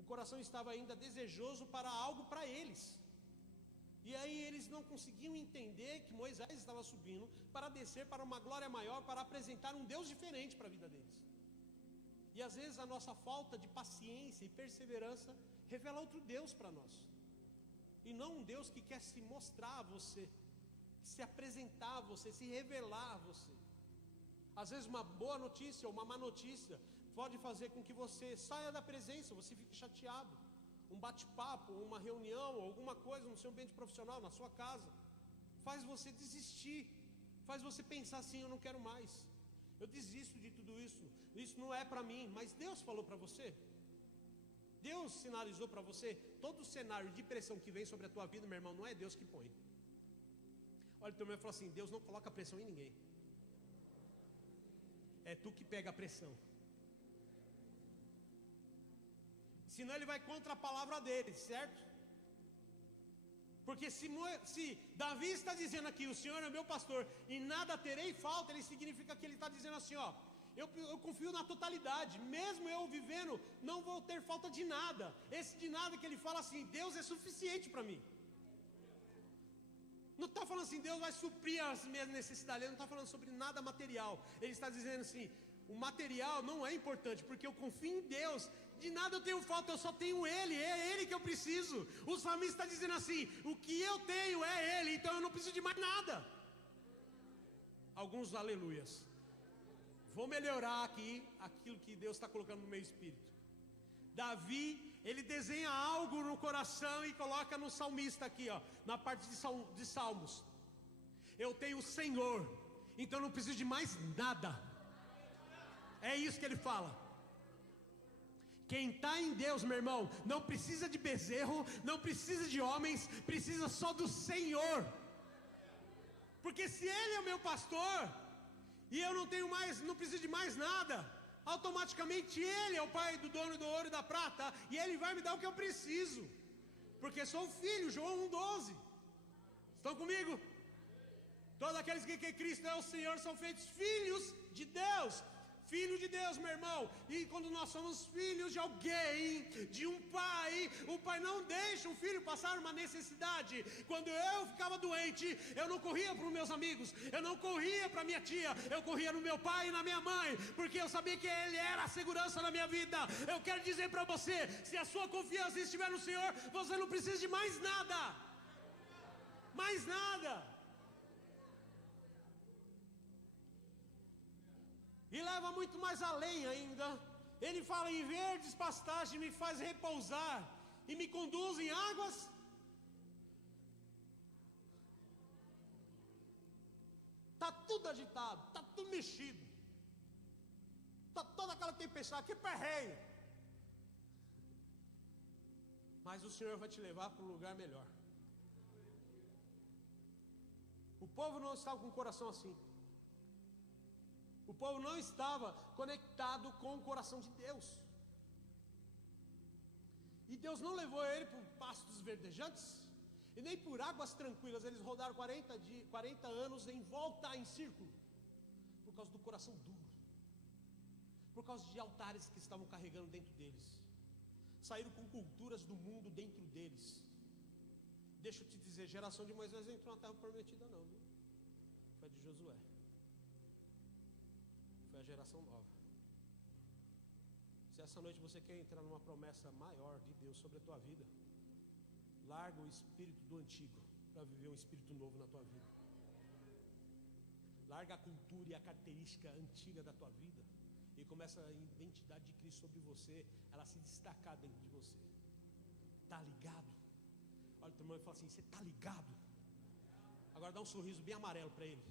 O coração estava ainda desejoso para algo para eles. E aí eles não conseguiam entender que Moisés estava subindo para descer para uma glória maior, para apresentar um Deus diferente para a vida deles. E às vezes a nossa falta de paciência e perseverança revela outro Deus para nós. E não um Deus que quer se mostrar a você, se apresentar a você, se revelar a você. Às vezes uma boa notícia ou uma má notícia pode fazer com que você saia da presença, você fique chateado. Um bate-papo, uma reunião, alguma coisa no seu ambiente profissional, na sua casa, faz você desistir, faz você pensar assim: eu não quero mais, eu desisto de tudo isso, isso não é para mim. Mas Deus falou para você, Deus sinalizou para você. Todo o cenário de pressão que vem sobre a tua vida, meu irmão, não é Deus que põe. Olha, o teu irmão falou assim: Deus não coloca pressão em ninguém, é tu que pega a pressão. Senão ele vai contra a palavra dele, certo? Porque se Davi está dizendo aqui: o Senhor é meu pastor e nada terei falta, ele significa que ele está dizendo assim: ó, eu confio na totalidade, mesmo eu vivendo, não vou ter falta de nada. Esse de nada que ele fala assim: Deus é suficiente para mim. Não está falando assim: Deus vai suprir as minhas necessidades. Ele não está falando sobre nada material. Ele está dizendo assim: o material não é importante, porque eu confio em Deus. De nada eu tenho falta, eu só tenho Ele. É Ele que eu preciso. O salmista está dizendo assim: o que eu tenho é Ele, então eu não preciso de mais nada. Alguns aleluias. Vou melhorar aqui aquilo que Deus está colocando no meu espírito. Davi, ele desenha algo no coração e coloca no salmista aqui, ó, na parte de Salmos. Eu tenho o Senhor, então não preciso de mais nada. É isso que ele fala. Quem está em Deus, meu irmão, não precisa de bezerro, não precisa de homens, precisa só do Senhor. Porque se Ele é o meu pastor, e eu não tenho mais, não preciso de mais nada, automaticamente Ele é o Pai do dono do ouro e da prata, e Ele vai me dar o que eu preciso, porque sou filho, João 1,12. Estão comigo? Todos aqueles que creem que Cristo é o Senhor são feitos filhos de Deus. Filho de Deus, meu irmão. E quando nós somos filhos de alguém, de um pai, o pai não deixa o filho passar uma necessidade. Quando eu ficava doente, eu não corria para os meus amigos, eu não corria para minha tia, eu corria no meu pai e na minha mãe, porque eu sabia que Ele era a segurança na minha vida. Eu quero dizer para você, se a sua confiança estiver no Senhor, você não precisa de mais nada. Mais nada. E leva muito mais além ainda. Ele fala: em verdes pastagens me faz repousar e me conduz em águas. Está tudo agitado, está tudo mexido, está toda aquela tempestade, que perreio. Mas o Senhor vai te levar para um lugar melhor. O povo não estava com o coração assim. O povo não estava conectado com o coração de Deus. E Deus não levou ele por pastos verdejantes, e nem por águas tranquilas. Eles rodaram 40 anos em volta em círculo, por causa do coração duro, por causa de altares que estavam carregando dentro deles. Saíram com culturas do mundo dentro deles. Deixa eu te dizer, geração de Moisés não entrou na terra prometida não, viu? Foi de Josué. Foi a geração nova. Se essa noite você quer entrar numa promessa maior de Deus sobre a tua vida, larga o espírito do antigo para viver um espírito novo na tua vida. Larga a cultura e a característica antiga da tua vida e começa a identidade de Cristo sobre você, ela se destacar dentro de você. Tá ligado? Olha o teu irmão e fala assim: você tá ligado? Agora dá um sorriso bem amarelo para ele.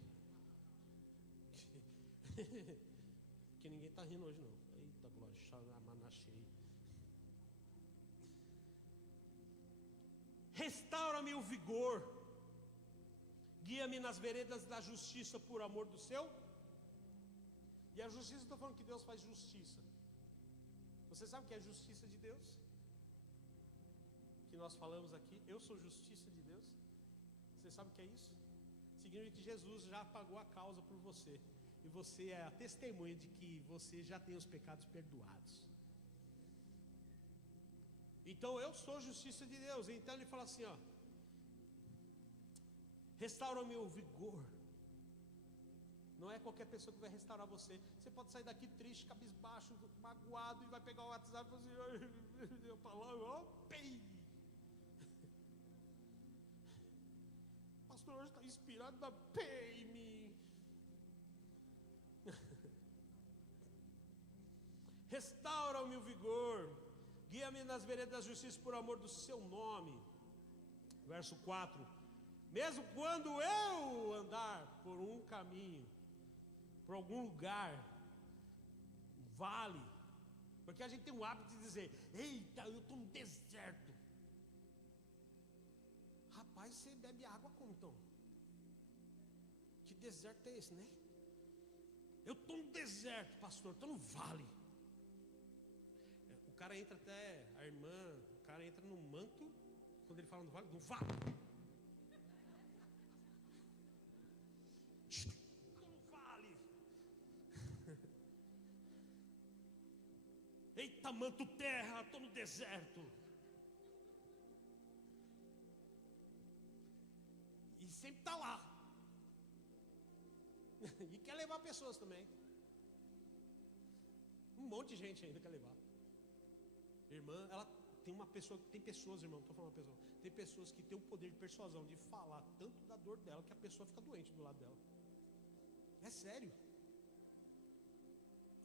Que ninguém está rindo hoje não. Eita glória, xalamanachei. Restaura-me o vigor, guia-me nas veredas da justiça por amor do seu. E a justiça, estou falando que Deus faz justiça. Você sabe o que é justiça de Deus? Que nós falamos aqui, eu sou justiça de Deus. Você sabe o que é isso? Significa que Jesus já pagou a causa por você. E você é a testemunha de que você já tem os pecados perdoados. Então eu sou justiça de Deus. Então ele fala assim, ó: restaura-me o vigor. Não é qualquer pessoa que vai restaurar você. Você pode sair daqui triste, cabisbaixo, magoado, e vai pegar o WhatsApp e falar assim: eu falo, ó, pei. Pastor, hoje está inspirado da pei-me. Restaura-me o vigor, guia-me nas veredas da justiça por amor do seu nome. Verso 4: mesmo quando eu andar por um caminho, por algum lugar, vale, porque a gente tem o hábito de dizer: eita, eu estou no deserto. Rapaz, você bebe água como então? Que deserto é esse, né? Eu estou no deserto, pastor, estou no vale. O cara entra até, a irmã, o cara entra no manto, quando ele fala no vale, no vale. No vale. Eita, manto terra, estou no deserto. E sempre está lá. E quer levar pessoas também. Um monte de gente ainda quer levar. Irmã, ela tem uma pessoa, tem pessoas, irmão, não estou falando uma pessoa, tem pessoas que têm o poder de persuasão, de falar tanto da dor dela, que a pessoa fica doente do lado dela. É sério.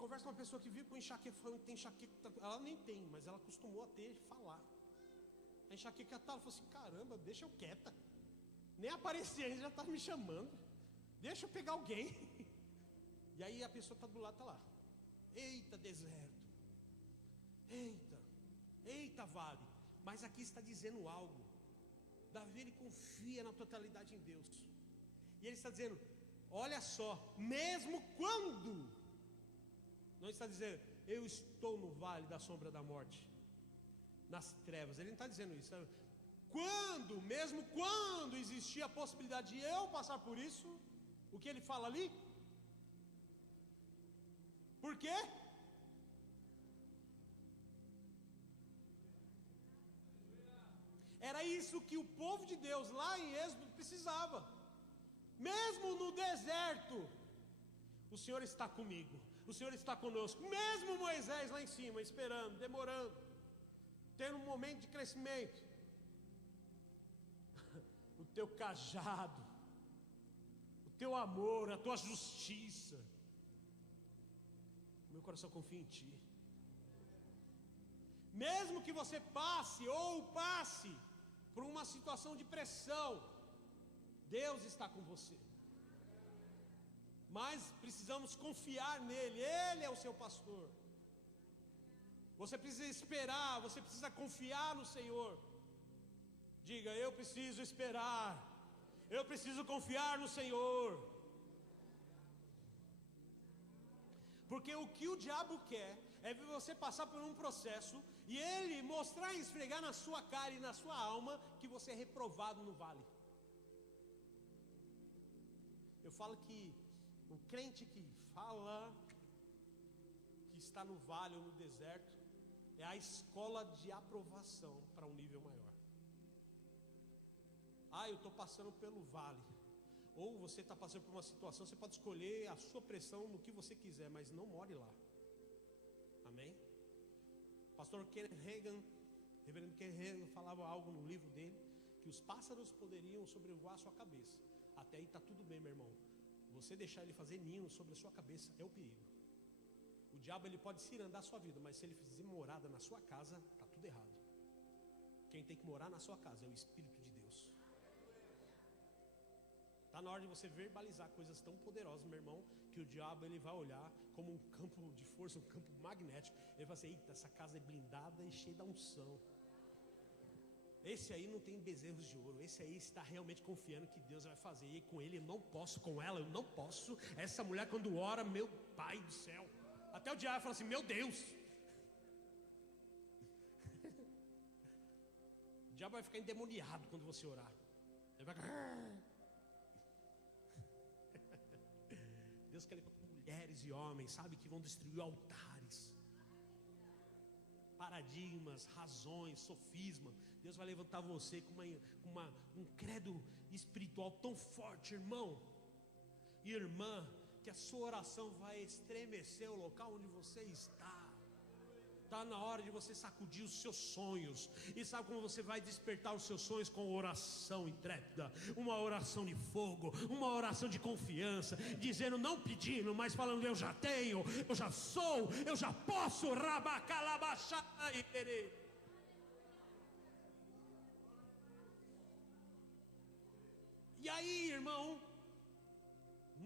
Conversa com uma pessoa que vive com enxaqueca, tem enxaqueca, ela nem tem, mas ela costumou a ter, falar. A enxaqueca tá, ela falou assim, caramba, deixa eu quieta. Nem aparecer, ele já está me chamando. Deixa eu pegar alguém. E aí a pessoa está do lado, está lá. Eita deserto. Eita vale. Mas aqui está dizendo algo. Davi, ele confia na totalidade em Deus. E ele está dizendo, olha só, mesmo quando, não está dizendo, eu estou no vale da sombra da morte, nas trevas, ele não está dizendo isso, sabe? Mesmo quando existia a possibilidade de eu passar por isso, o que ele fala ali? Por quê? Era isso que o povo de Deus lá em Êxodo precisava. Mesmo no deserto, o Senhor está comigo, o Senhor está conosco. Mesmo Moisés lá em cima, esperando, demorando, tendo um momento de crescimento, o teu cajado, o teu amor, a tua justiça, meu coração confia em ti. Mesmo que você passe por uma situação de pressão, Deus está com você. Mas precisamos confiar nele, ele é o seu pastor. Você precisa esperar, você precisa confiar no Senhor. Diga, eu preciso esperar, eu preciso confiar no Senhor. Porque o que o diabo quer é ver você passar por um processo e ele mostrar e esfregar na sua cara e na sua alma que você é reprovado no vale. Eu falo que o crente que fala que está no vale ou no deserto é a escola de aprovação para um nível maior. Eu estou passando pelo vale. Ou você está passando por uma situação, você pode escolher a sua pressão no que você quiser, mas não more lá. Amém? Pastor Kenneth Hagin, reverendo Kenneth Hagin, falava algo no livro dele, que os pássaros poderiam sobrevoar a sua cabeça. Até aí está tudo bem, meu irmão. Você deixar ele fazer ninho sobre a sua cabeça é o perigo. O diabo, ele pode cirandar a sua vida, mas se ele fizer morada na sua casa, está tudo errado. Quem tem que morar na sua casa é o Espírito de Deus. Está na hora de você verbalizar coisas tão poderosas, meu irmão, que o diabo, ele vai olhar como um campo de força, um campo magnético. Ele vai assim, eita, essa casa é blindada e cheia da unção. Esse aí não tem bezerros de ouro. Esse aí está realmente confiando que Deus vai fazer. E com ele eu não posso, com ela eu não posso. Essa mulher quando ora, meu pai do céu, até o diabo fala assim, meu Deus. O diabo vai ficar endemoniado quando você orar. Ele vai ficar... Deus quer mulheres e homens, sabe, que vão destruir altares, paradigmas, razões, sofisma. Deus vai levantar você com um credo espiritual tão forte, irmão e irmã, que a sua oração vai estremecer o local onde você está. Está na hora de você sacudir os seus sonhos. E sabe como você vai despertar os seus sonhos? Com oração intrépida, uma oração de fogo, uma oração de confiança, dizendo, não pedindo, mas falando, eu já tenho, eu já sou, eu já posso. E aí, irmão,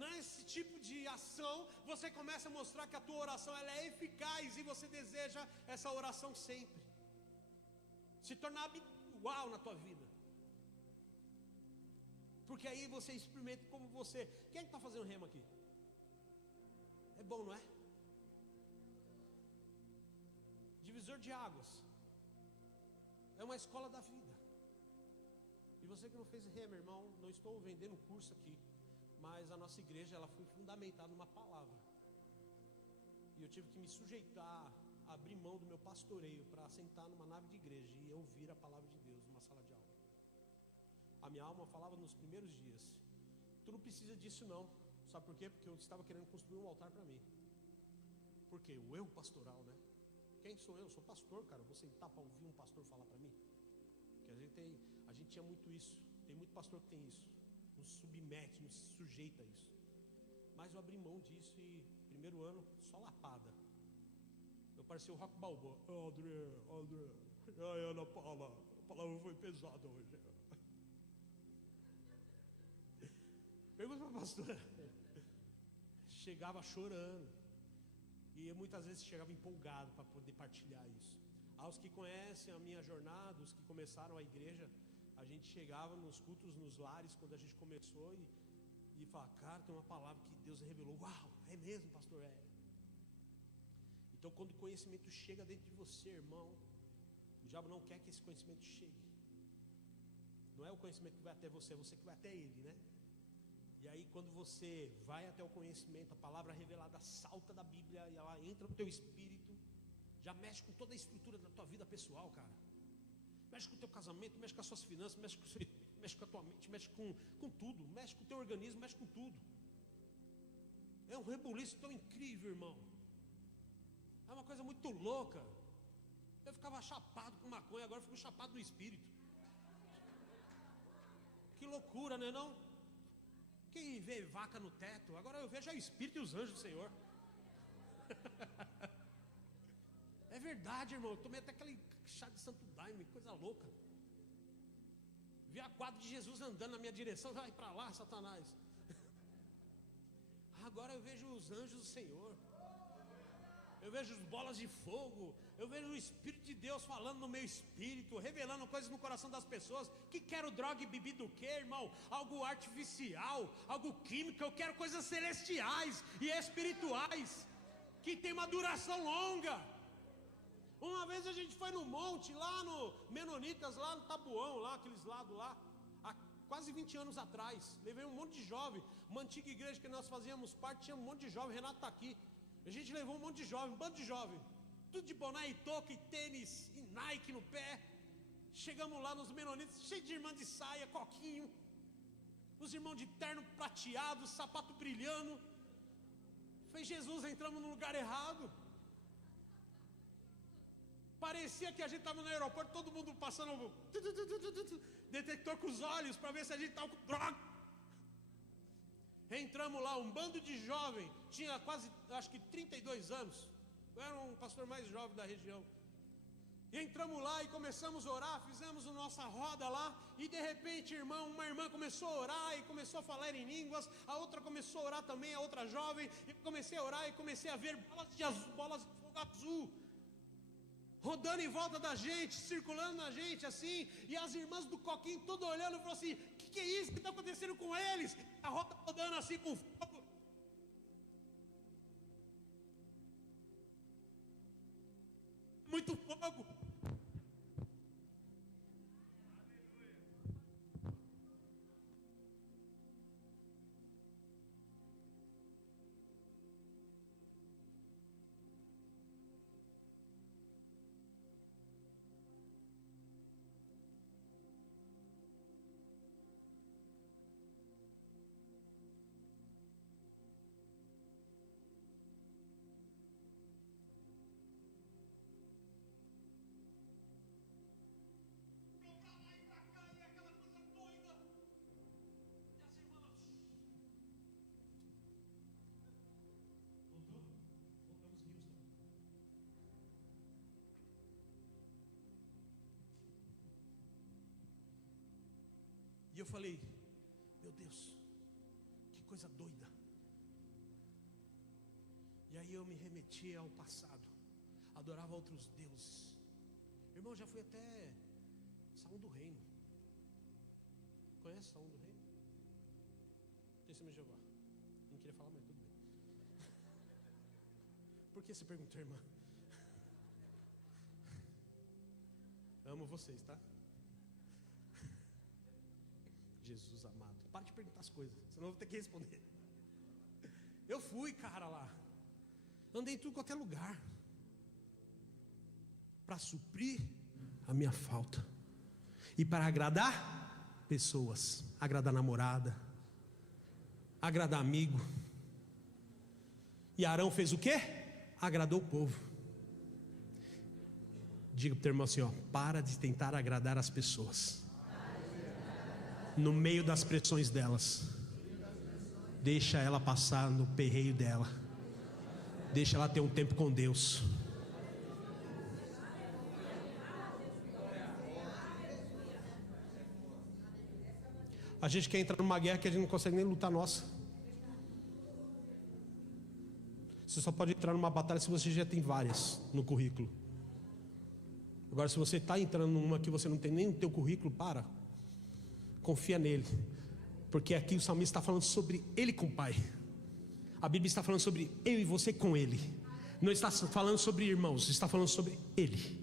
nesse tipo de ação, você começa a mostrar que a tua oração ela é eficaz e você deseja essa oração sempre se tornar habitual na tua vida. Porque aí você experimenta como você... Quem é que está fazendo remo aqui? É bom, não é? Divisor de águas é uma escola da vida. E você que não fez remo, irmão, não estou vendendo curso aqui, mas a nossa igreja ela foi fundamentada numa palavra. E eu tive que me sujeitar, abrir mão do meu pastoreio para sentar numa nave de igreja e ouvir a palavra de Deus numa sala de aula. A minha alma falava nos primeiros dias, tu não precisa disso não. Sabe por quê? Porque eu estava querendo construir um altar para mim. Porque o eu pastoral, né? Quem sou eu? Eu sou pastor, cara. Eu vou sentar para ouvir um pastor falar para mim? Porque a gente tinha muito isso. Tem muito pastor que tem isso. Nos submete, nos sujeita a isso. Mas eu abri mão disso e primeiro ano, só lapada. Eu parecia o Rock Balboa. André, ai, Ana Paula, a palavra foi pesada hoje. Pergunta para a pastora. Chegava chorando. E eu muitas vezes chegava empolgado para poder partilhar isso. Aos que conhecem a minha jornada, os que começaram a igreja, a gente chegava nos cultos, nos lares, quando a gente começou e falava, cara, tem uma palavra que Deus revelou. Uau, é mesmo, pastor? É. Então quando o conhecimento chega dentro de você, irmão, o diabo não quer que esse conhecimento chegue. Não é o conhecimento que vai até você, é você que vai até ele, né? E aí quando você vai até o conhecimento, a palavra revelada salta da Bíblia e ela entra no teu espírito, já mexe com toda a estrutura da tua vida pessoal, cara. Mexe com o teu casamento, mexe com as suas finanças, mexe com a tua mente, mexe com tudo, mexe com o teu organismo, mexe com tudo. É um rebuliço tão incrível, irmão. É uma coisa muito louca. Eu ficava chapado com maconha, agora eu fico chapado no espírito. Que loucura, né não? Quem vê vaca no teto, agora eu vejo o Espírito e os anjos do Senhor. É verdade, irmão. Eu tomei até aquele chá de Santo Daime, coisa louca. Vi a quadro de Jesus andando na minha direção, vai para lá, Satanás. Agora eu vejo os anjos do Senhor. Eu vejo as bolas de fogo. Eu vejo o Espírito de Deus falando no meu espírito, revelando coisas no coração das pessoas. Que quero droga e bebida do quê, irmão? Algo artificial, algo químico. Eu quero coisas celestiais e espirituais, que tem uma duração longa. Uma vez a gente foi no monte, lá no Menonitas, lá no Tabuão, lá, aqueles lados lá, há quase 20 anos atrás. Levei um monte de jovem. Uma antiga igreja que nós fazíamos parte, tinha um monte de jovem. Renato está aqui. A gente levou um monte de jovem, um bando de jovem, tudo de boné e touca e tênis e Nike no pé. Chegamos lá nos Menonitas, cheio de irmã de saia, coquinho, os irmãos de terno prateado, sapato brilhando. Foi Jesus, entramos no lugar errado. Parecia que a gente estava no aeroporto, todo mundo passando detector com os olhos para ver se a gente estava com droga. Entramos lá, um bando de jovem, tinha quase, acho que 32 anos. Eu era um pastor mais jovem da região. E entramos lá e começamos a orar, fizemos a nossa roda lá. E de repente, uma irmã começou a orar e começou a falar em línguas. A outra começou a orar também, a outra jovem. E comecei a orar e comecei a ver bolas de fogo azul rodando em volta da gente, circulando na gente assim, e as irmãs do coquinho todas olhando e falaram assim, que é isso que está acontecendo com eles? A roda rodando assim com fogo. Muito fogo. E eu falei, meu Deus, que coisa doida. E aí eu me remeti ao passado, adorava outros deuses. Irmão, já fui até Salão do Reino. Conhece Salão do Reino? Testemunho de Jeová. Não queria falar, mas tudo bem. Por que você perguntou, irmã? Amo vocês, tá? Jesus amado, para de perguntar as coisas, senão eu vou ter que responder. Eu fui, cara, lá. Andei em tudo qualquer lugar para suprir a minha falta e para agradar pessoas, agradar namorada, agradar amigo. E Arão fez o quê? Agradou o povo. Diga para o teu irmão assim, ó, para de tentar agradar as pessoas. No meio das pressões delas, deixa ela passar no perreio dela. Deixa ela ter um tempo com Deus. A gente quer entrar numa guerra que a gente não consegue nem lutar nossa. Você só pode entrar numa batalha se você já tem várias no currículo. Agora, se você está entrando numa que você não tem nem no teu currículo, confia nele. Porque aqui o salmista está falando sobre ele com o Pai. A Bíblia está falando sobre eu e você com ele. Não está falando sobre irmãos, está falando sobre ele.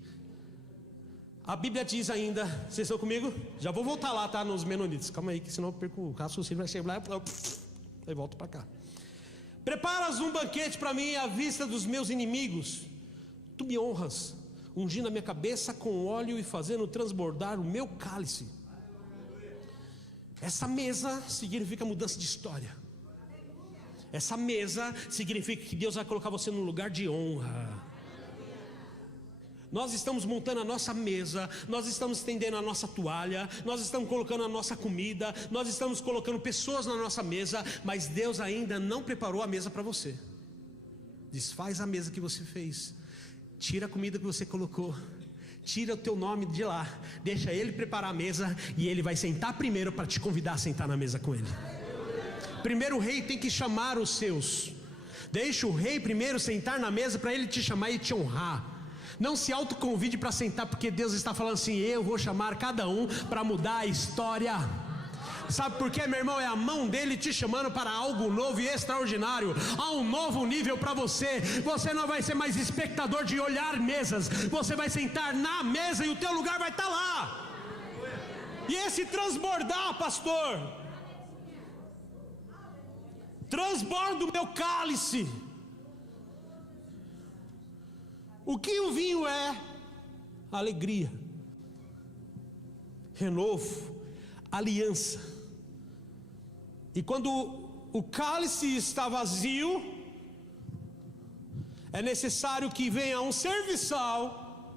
A Bíblia diz ainda, vocês estão comigo? Já vou voltar lá, tá? Nos Menonitas. Calma aí, que senão eu perco o raciocínio, vai chegar lá e volto para cá. Preparas um banquete para mim à vista dos meus inimigos. Tu me honras, ungindo a minha cabeça com óleo e fazendo transbordar o meu cálice. Essa mesa significa mudança de história. Essa mesa significa que Deus vai colocar você num lugar de honra. Nós estamos montando a nossa mesa, nós estamos estendendo a nossa toalha, nós estamos colocando a nossa comida, nós estamos colocando pessoas na nossa mesa, mas Deus ainda não preparou a mesa para você. Desfaz a mesa que você fez, tira a comida que você colocou, tira o teu nome de lá, deixa Ele preparar a mesa e Ele vai sentar primeiro para te convidar a sentar na mesa com Ele. Primeiro o rei tem que chamar os seus. Deixa o rei primeiro sentar na mesa para ele te chamar e te honrar. Não se autoconvide para sentar, porque Deus está falando assim: eu vou chamar cada um para mudar a história. Sabe por quê, meu irmão? É a mão dele te chamando para algo novo e extraordinário. Há um novo nível para você. Você não vai ser mais espectador de olhar mesas. Você vai sentar na mesa e o teu lugar vai estar lá. E esse transbordar, pastor, transborda o meu cálice. O que o vinho é? Alegria, renovo, aliança. E quando o cálice está vazio, é necessário que venha um serviçal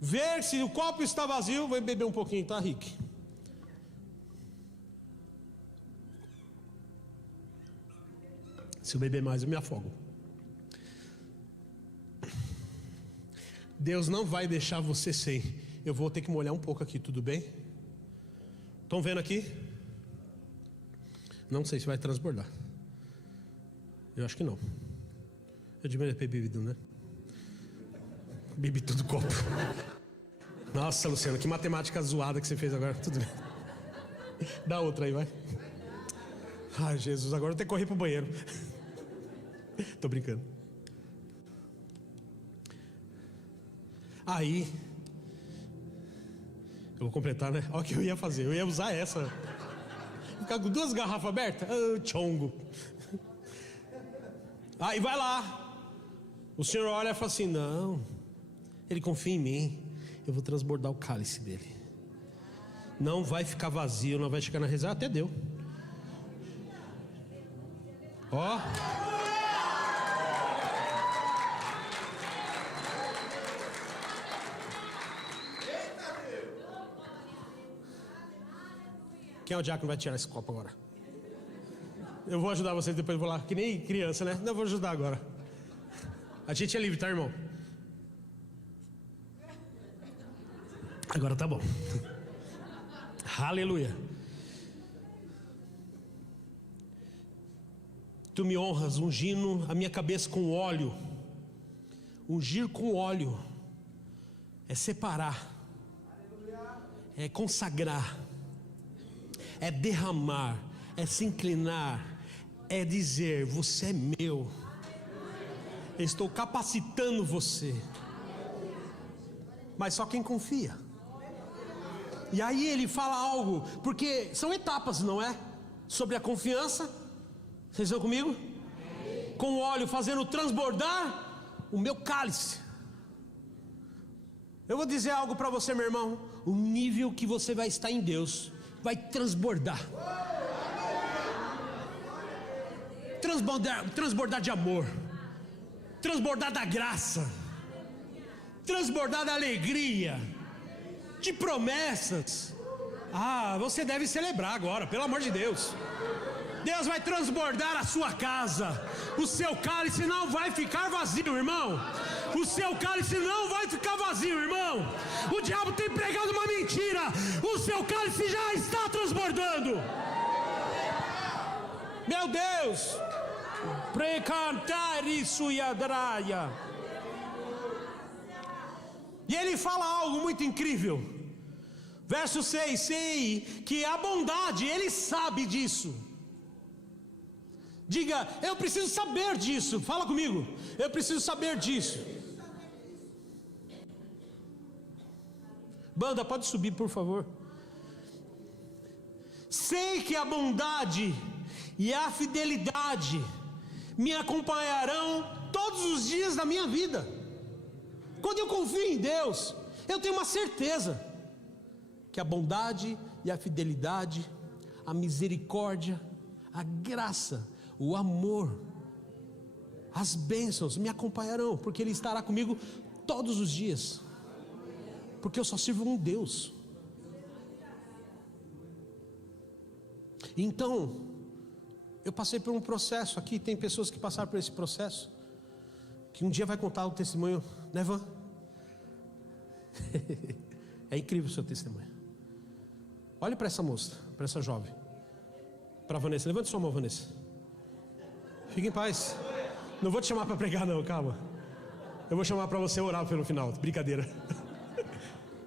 ver se o copo está vazio. Vou beber um pouquinho, tá, Rick? Se eu beber mais eu me afogo. Deus não vai deixar você sem. Eu vou ter que molhar um pouco aqui, tudo bem? Estão vendo aqui? Não sei se vai transbordar. Eu acho que não. Eu devia ter bebido, né? Bebi todo o copo. Nossa, Luciano, que matemática zoada que você fez agora. Tudo bem. Dá outra aí, vai. Ai, Jesus, agora eu tenho que correr pro banheiro. Tô brincando. Aí, eu vou completar, né? Olha o que eu ia fazer. Eu ia usar essa. Ficar com 2 garrafas abertas? Chongo. Aí vai lá. O Senhor olha e fala assim: não, ele confia em mim. Eu vou transbordar o cálice dele. Não vai ficar vazio, não vai chegar na reserva. Até deu. Ó. Quem é o diácono que vai tirar esse copo agora? Eu vou ajudar vocês, depois eu vou lá. Que nem criança, né? Não, eu vou ajudar agora. A gente é livre, tá, irmão? Agora tá bom. Aleluia. Tu me honras ungindo a minha cabeça com óleo. Ungir com óleo é separar, é consagrar, é derramar, é se inclinar, é dizer: você é meu. Eu estou capacitando você. Mas só quem confia. E aí ele fala algo, porque são etapas, não é? Sobre a confiança. Vocês estão comigo? Com o óleo fazendo transbordar o meu cálice. Eu vou dizer algo para você, meu irmão. O nível que você vai estar em Deus vai transbordar. Transbordar de amor, transbordar da graça, transbordar da alegria, de promessas. Você deve celebrar agora, pelo amor de Deus. Deus vai transbordar a sua casa. O seu cálice não vai ficar vazio, irmão. O seu cálice não vai ficar vazio, irmão. O diabo tem pregado uma mentira. O seu cálice já está transbordando. Meu Deus. Precantar isso e adraia. E ele fala algo muito incrível. Verso 6: sei que a bondade, ele sabe disso. Diga, eu preciso saber disso. Fala comigo, eu preciso saber disso. Banda, pode subir, por favor. Sei que a bondade e a fidelidade me acompanharão todos os dias da minha vida. Quando eu confio em Deus, eu tenho uma certeza que a bondade e a fidelidade, a misericórdia, a graça, o amor, as bênçãos me acompanharão, porque Ele estará comigo todos os dias, porque eu só sirvo um Deus. Então, eu passei por um processo aqui, tem pessoas que passaram por esse processo, que um dia vai contar o testemunho, né, Van? É incrível o seu testemunho. Olhe para essa moça, para essa jovem, para a Vanessa. Levante sua mão, Vanessa. Fique em paz. Não vou te chamar para pregar, não, calma. Eu vou chamar para você orar pelo final. Brincadeira.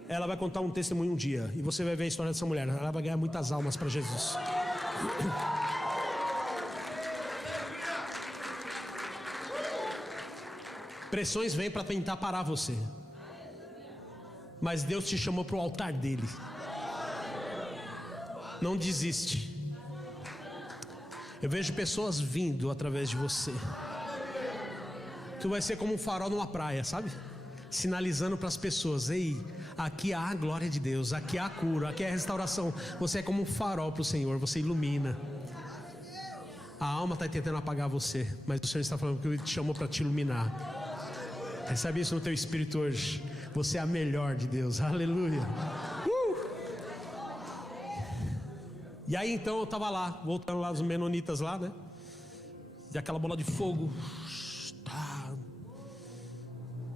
Ela vai contar um testemunho um dia, e você vai ver a história dessa mulher. Ela vai ganhar muitas almas para Jesus. Pressões vêm para tentar parar você, mas Deus te chamou para o altar dele. Não desiste. Eu vejo pessoas vindo através de você. Tu vai ser como um farol numa praia, sabe? Sinalizando para as pessoas: ei, aqui há a glória de Deus, aqui há a cura, aqui há a restauração. Você é como um farol para o Senhor, você ilumina. A alma está tentando apagar você, mas o Senhor está falando que Ele te chamou para te iluminar. Recebe isso no teu espírito hoje. Você é a melhor de Deus, aleluia. E aí então eu estava lá, voltando lá dos menonitas lá, né? E aquela bola de fogo.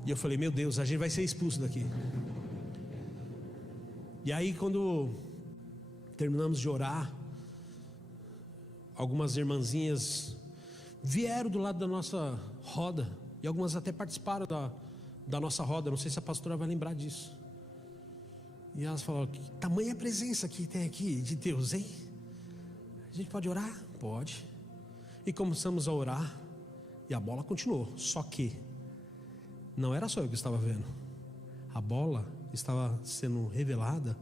E eu falei: meu Deus, a gente vai ser expulso daqui. E aí quando terminamos de orar, algumas irmãzinhas vieram do lado da nossa roda, e algumas até participaram da nossa roda. Não sei se a pastora vai lembrar disso. E elas falaram: que tamanha presença que tem aqui de Deus, hein? A gente pode orar? Pode. E começamos a orar, e a bola continuou. Só que não era só eu que estava vendo. A bola estava sendo revelada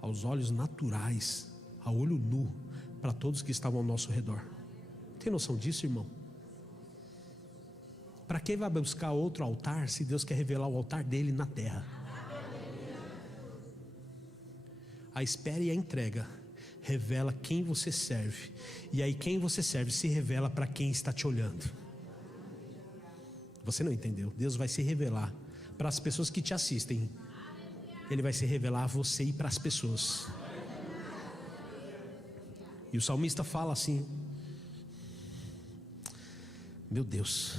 aos olhos naturais, a olho nu, para todos que estavam ao nosso redor. Tem noção disso, irmão? Para quem vai buscar outro altar, se Deus quer revelar o altar dele na terra? A espera e a entrega revela quem você serve, e aí quem você serve se revela para quem está te olhando. Você não entendeu? Deus vai se revelar para as pessoas que te assistem. Ele vai se revelar a você e para as pessoas. E o salmista fala assim: meu Deus,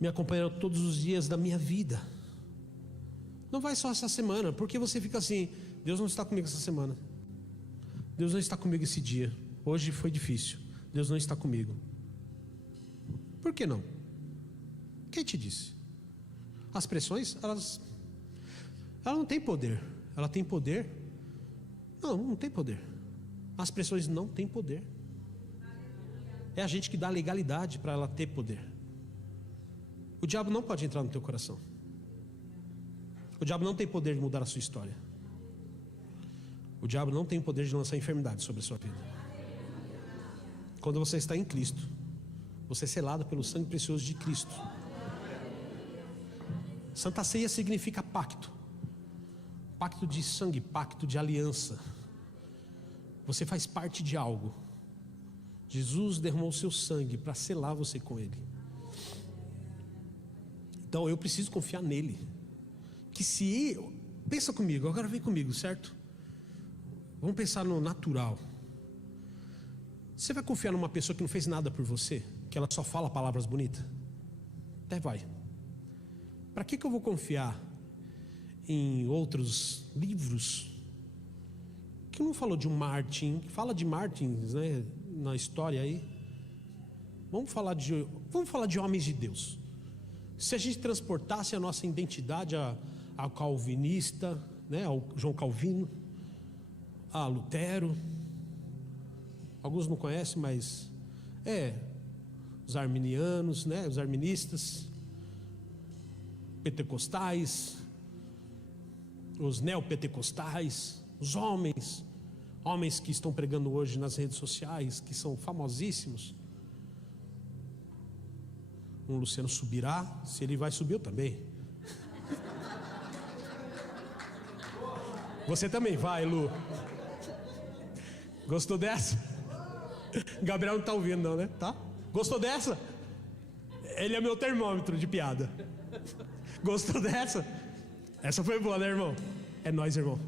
me acompanhará todos os dias da minha vida. Não vai só essa semana, porque você fica assim: Deus não está comigo essa semana, Deus não está comigo esse dia, hoje foi difícil, Deus não está comigo. Por que não? Quem te disse? As pressões, elas não têm poder. Ela tem poder? Não tem poder. As pressões não têm poder. É a gente que dá legalidade para ela ter poder. O diabo não pode entrar no teu coração. O diabo não tem poder de mudar a sua história. O diabo não tem poder de lançar enfermidade sobre a sua vida. Quando você está em Cristo, você é selado pelo sangue precioso de Cristo. Santa Ceia significa pacto. Pacto de sangue, pacto de aliança. Você faz parte de algo. Jesus derramou o seu sangue para selar você com Ele. Então eu preciso confiar nele. Que se... Pensa comigo, agora vem comigo, certo? Vamos pensar no natural. Você vai confiar numa pessoa que não fez nada por você? Que ela só fala palavras bonitas? Até vai. Para que eu vou confiar em outros livros que não falou de um Martin, fala de Martins, né, na história aí? Vamos falar de homens de Deus. Se a gente transportasse a nossa identidade ao calvinista, né, ao João Calvino, a Lutero, alguns não conhecem, mas os arminianos, né, os arministas, pentecostais, os neopentecostais, os homens que estão pregando hoje nas redes sociais, que são famosíssimos. Um Luciano Subirá, se ele vai subir, eu também. Você também vai, Lu. Gostou dessa? Gabriel não está ouvindo não, né? Tá? Gostou dessa? Ele é meu termômetro de piada. Gostou dessa? Essa foi boa, né, irmão? É nóis, irmão.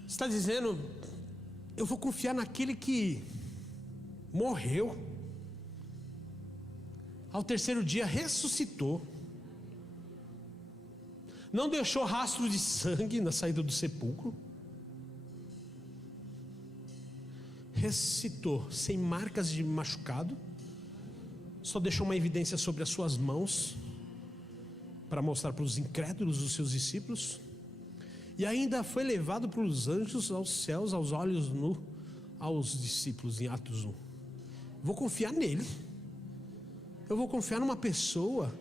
Você está dizendo, eu vou confiar naquele que morreu, ao terceiro dia ressuscitou, não deixou rastro de sangue na saída do sepulcro, ressuscitou sem marcas de machucado, só deixou uma evidência sobre as suas mãos para mostrar para os incrédulos, os seus discípulos, e ainda foi levado pelos anjos aos céus, aos olhos nu aos discípulos em Atos 1. Vou confiar nele. Eu vou confiar numa pessoa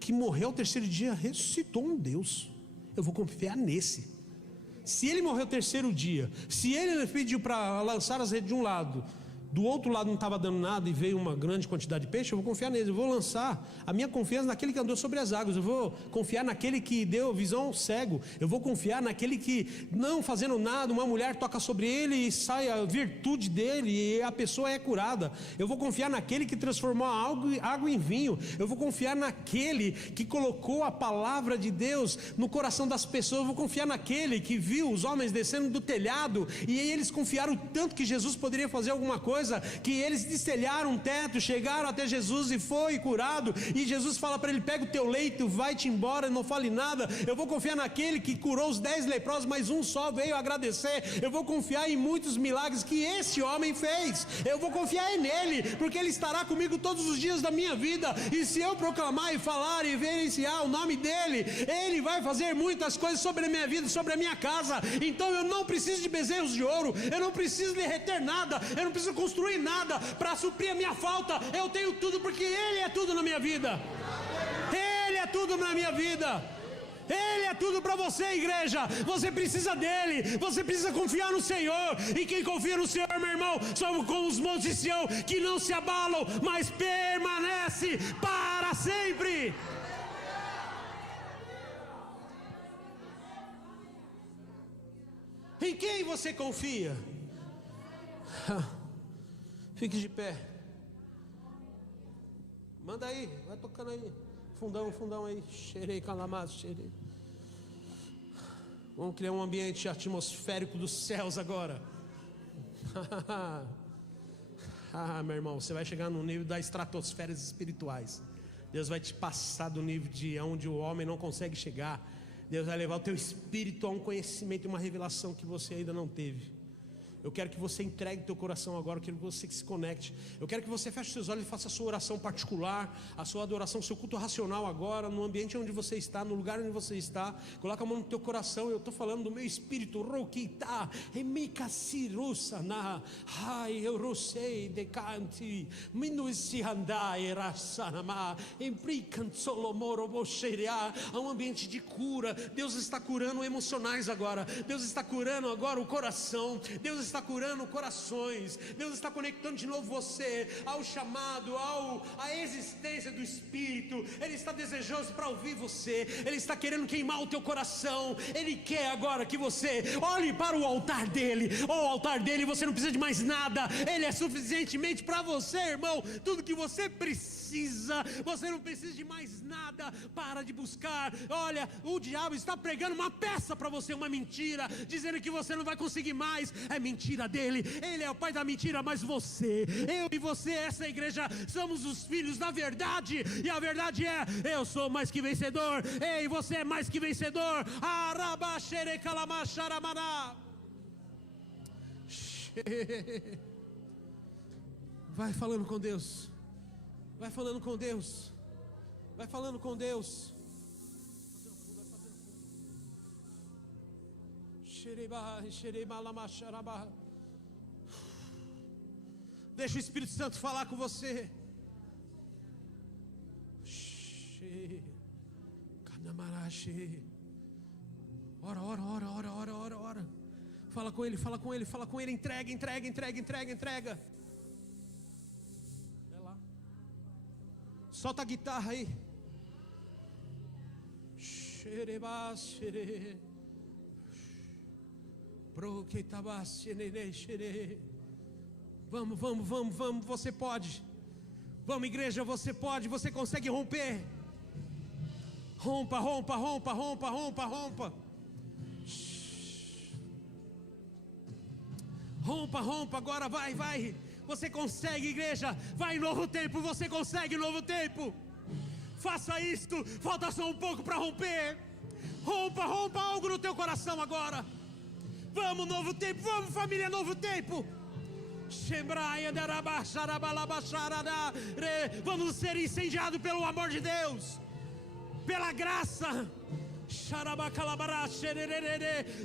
que morreu ao terceiro dia, ressuscitou um Deus. Eu vou confiar nesse. Se ele morreu ao terceiro dia, se ele pediu para lançar as redes de um lado, do outro lado não estava dando nada e veio uma grande quantidade de peixe, eu vou confiar nele. Eu vou lançar a minha confiança naquele que andou sobre as águas. Eu vou confiar naquele que deu visão ao cego. Eu vou confiar naquele que, não fazendo nada, uma mulher toca sobre ele e sai a virtude dele e a pessoa é curada. Eu vou confiar naquele que transformou a água em vinho. Eu vou confiar naquele que colocou a palavra de Deus no coração das pessoas. Eu vou confiar naquele que viu os homens descendo do telhado e eles confiaram tanto que Jesus poderia fazer alguma coisa, que eles destelharam um teto, chegaram até Jesus e foi curado, e Jesus fala para ele, pega o teu leito, vai-te embora, não fale nada. Eu vou confiar naquele que curou os 10 leprosos, mas um só veio agradecer. Eu vou confiar em muitos milagres que esse homem fez. Eu vou confiar nele, porque ele estará comigo todos os dias da minha vida, e se eu proclamar e falar e evidenciar o nome dele, ele vai fazer muitas coisas sobre a minha vida, sobre a minha casa. Então eu não preciso de bezerros de ouro, eu não preciso derreter nada, eu não preciso construir nada para suprir a minha falta. Eu tenho tudo porque ele é tudo na minha vida. Ele é tudo na minha vida. Ele é tudo para você, igreja. Você precisa dele, você precisa confiar no Senhor. E quem confia no Senhor, meu irmão, são como os montes de Sião, que não se abalam, mas permanece para sempre. Em quem você confia? Fique de pé. Manda aí, vai tocando aí. Fundão aí. Cheirei, calamaço, cheirei. Vamos criar um ambiente atmosférico dos céus agora. Meu irmão, você vai chegar no nível das estratosferas espirituais. Deus vai te passar do nível de onde o homem não consegue chegar. Deus vai levar o teu espírito a um conhecimento e uma revelação que você ainda não teve. Eu quero que você entregue teu coração agora. Eu quero que você se conecte. Eu quero que você feche seus olhos e faça a sua oração particular, a sua adoração, o seu culto racional agora, no ambiente onde você está, no lugar onde você está. Coloca a mão no teu coração. Eu estou falando do meu espírito. Rokita, emikasirusana, ai, eu rosei decanti, minusi andai rasanama, empricansolomoro bocheria. Há um ambiente de cura. Deus está curando emocionais agora. Deus está curando agora o coração. Deus está curando corações. Deus está conectando de novo você ao chamado, à existência do Espírito. Ele está desejoso para ouvir você. Ele está querendo queimar o teu coração. Ele quer agora que você olhe para o altar dele. O altar dele, você não precisa de mais nada. Ele é suficientemente para você, irmão. Tudo que você precisa precisa de mais nada. Para de buscar. Olha, o diabo está pregando uma peça para você, uma mentira, dizendo que você não vai conseguir mais. É mentira dele, ele é o pai da mentira. Mas você, eu e você, essa igreja, somos os filhos da verdade. E a verdade é: eu sou mais que vencedor. Ei, você é mais que vencedor. Vai falando com Deus. Vai falando com Deus. Vai falando com Deus. Deixa o Espírito Santo falar com você. Ora. Fala com ele. Entrega. É lá. Solta a guitarra aí. Vamos, você pode. Vamos, igreja, você pode, você consegue romper. Rompa. Rompa, agora vai. Você consegue, igreja. Vai, novo tempo, você consegue, novo tempo. Faça isto, falta só um pouco para romper. Rompa algo no teu coração agora. Vamos, novo tempo, vamos, família, novo tempo. Vamos ser incendiados pelo amor de Deus, pela graça.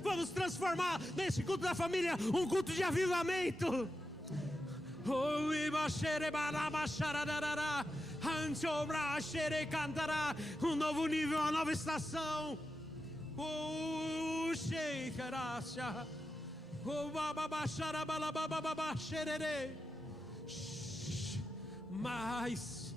Vamos transformar nesse culto da família um culto de avivamento. Um novo nível, uma nova estação. Mais.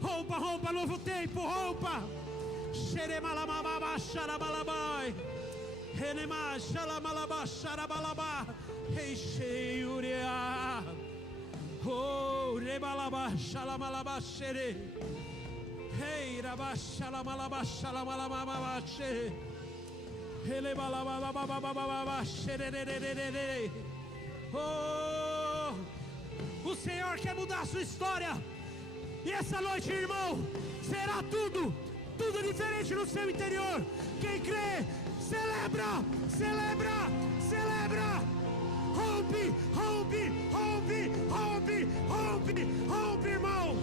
Rompa, novo tempo, rompa. O Senhor quer mudar a sua história. E essa noite, irmão, será tudo diferente no seu interior. Quem crê, celebra. Rompe, irmão.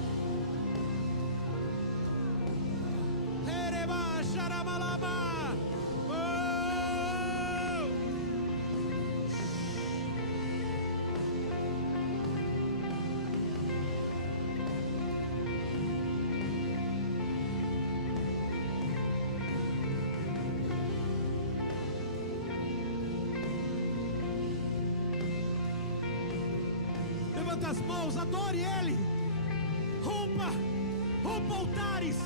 Levanta as mãos, adore Ele. Rompa altares.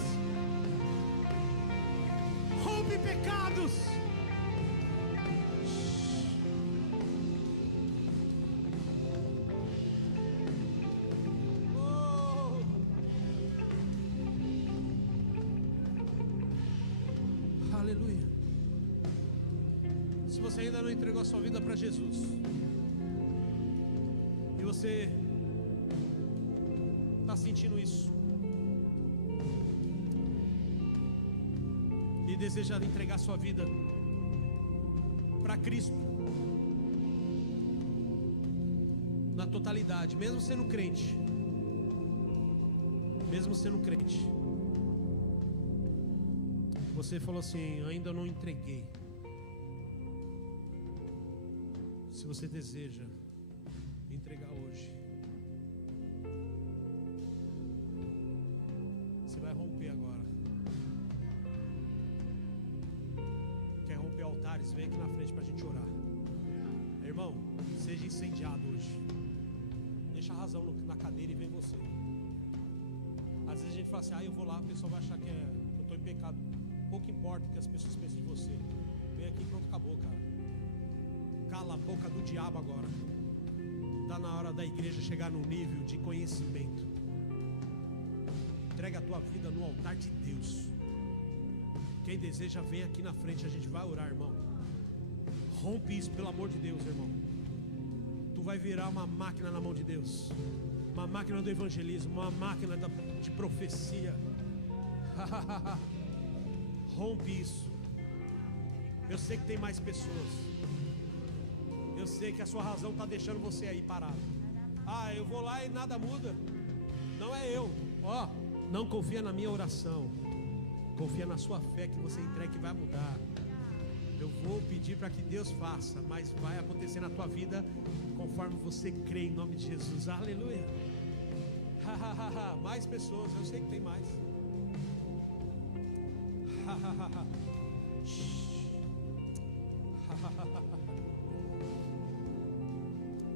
Rompe pecados. Aleluia. Se você ainda não entregou a sua vida para Jesus, e você está sentindo isso, e deseja entregar sua vida para Cristo na totalidade, mesmo sendo crente, você falou assim: ainda não entreguei. Se você deseja entregar hoje, romper altares, vem aqui na frente para a gente orar. Irmão, seja incendiado hoje. Deixa a razão na cadeira e vem você. Às vezes a gente fala assim, eu vou lá, a pessoa vai achar que eu estou em pecado. Pouco importa o que as pessoas pensam de você. Vem aqui e pronto, acabou, cara. Cala a boca do diabo agora. Está na hora da igreja chegar num nível de conhecimento. Entrega a tua vida no altar de Deus. Quem deseja, vem aqui na frente, a gente vai orar, irmão. Rompe isso, pelo amor de Deus, irmão. Tu vai virar uma máquina na mão de Deus. Uma máquina do evangelismo, uma máquina de profecia. Rompe isso. Eu sei que tem mais pessoas. Eu sei que a sua razão está deixando você aí parado. Eu vou lá e nada muda. Não é eu. Não confia na minha oração. Confia na sua fé que você entrega que vai mudar. Eu vou pedir para que Deus faça, mas vai acontecer na tua vida conforme você crê em nome de Jesus. Aleluia. Mais pessoas, eu sei que tem mais.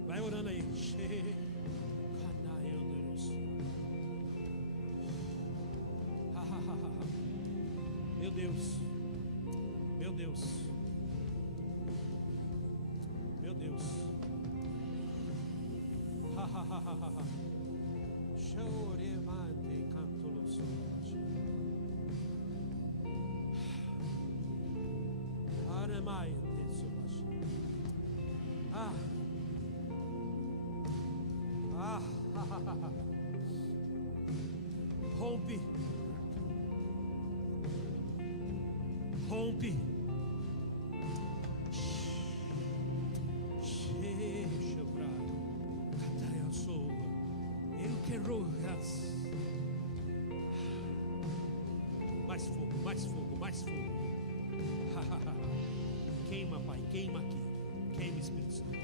Vai orando aí. Meu Deus. Meu Deus. Meu Deus. Choremate cantolos. Aremai tesolas. Rompe. Rompe. Mais fogo, mais fogo, mais fogo. Queima, Pai, queima aqui. Queima, Espírito Santo.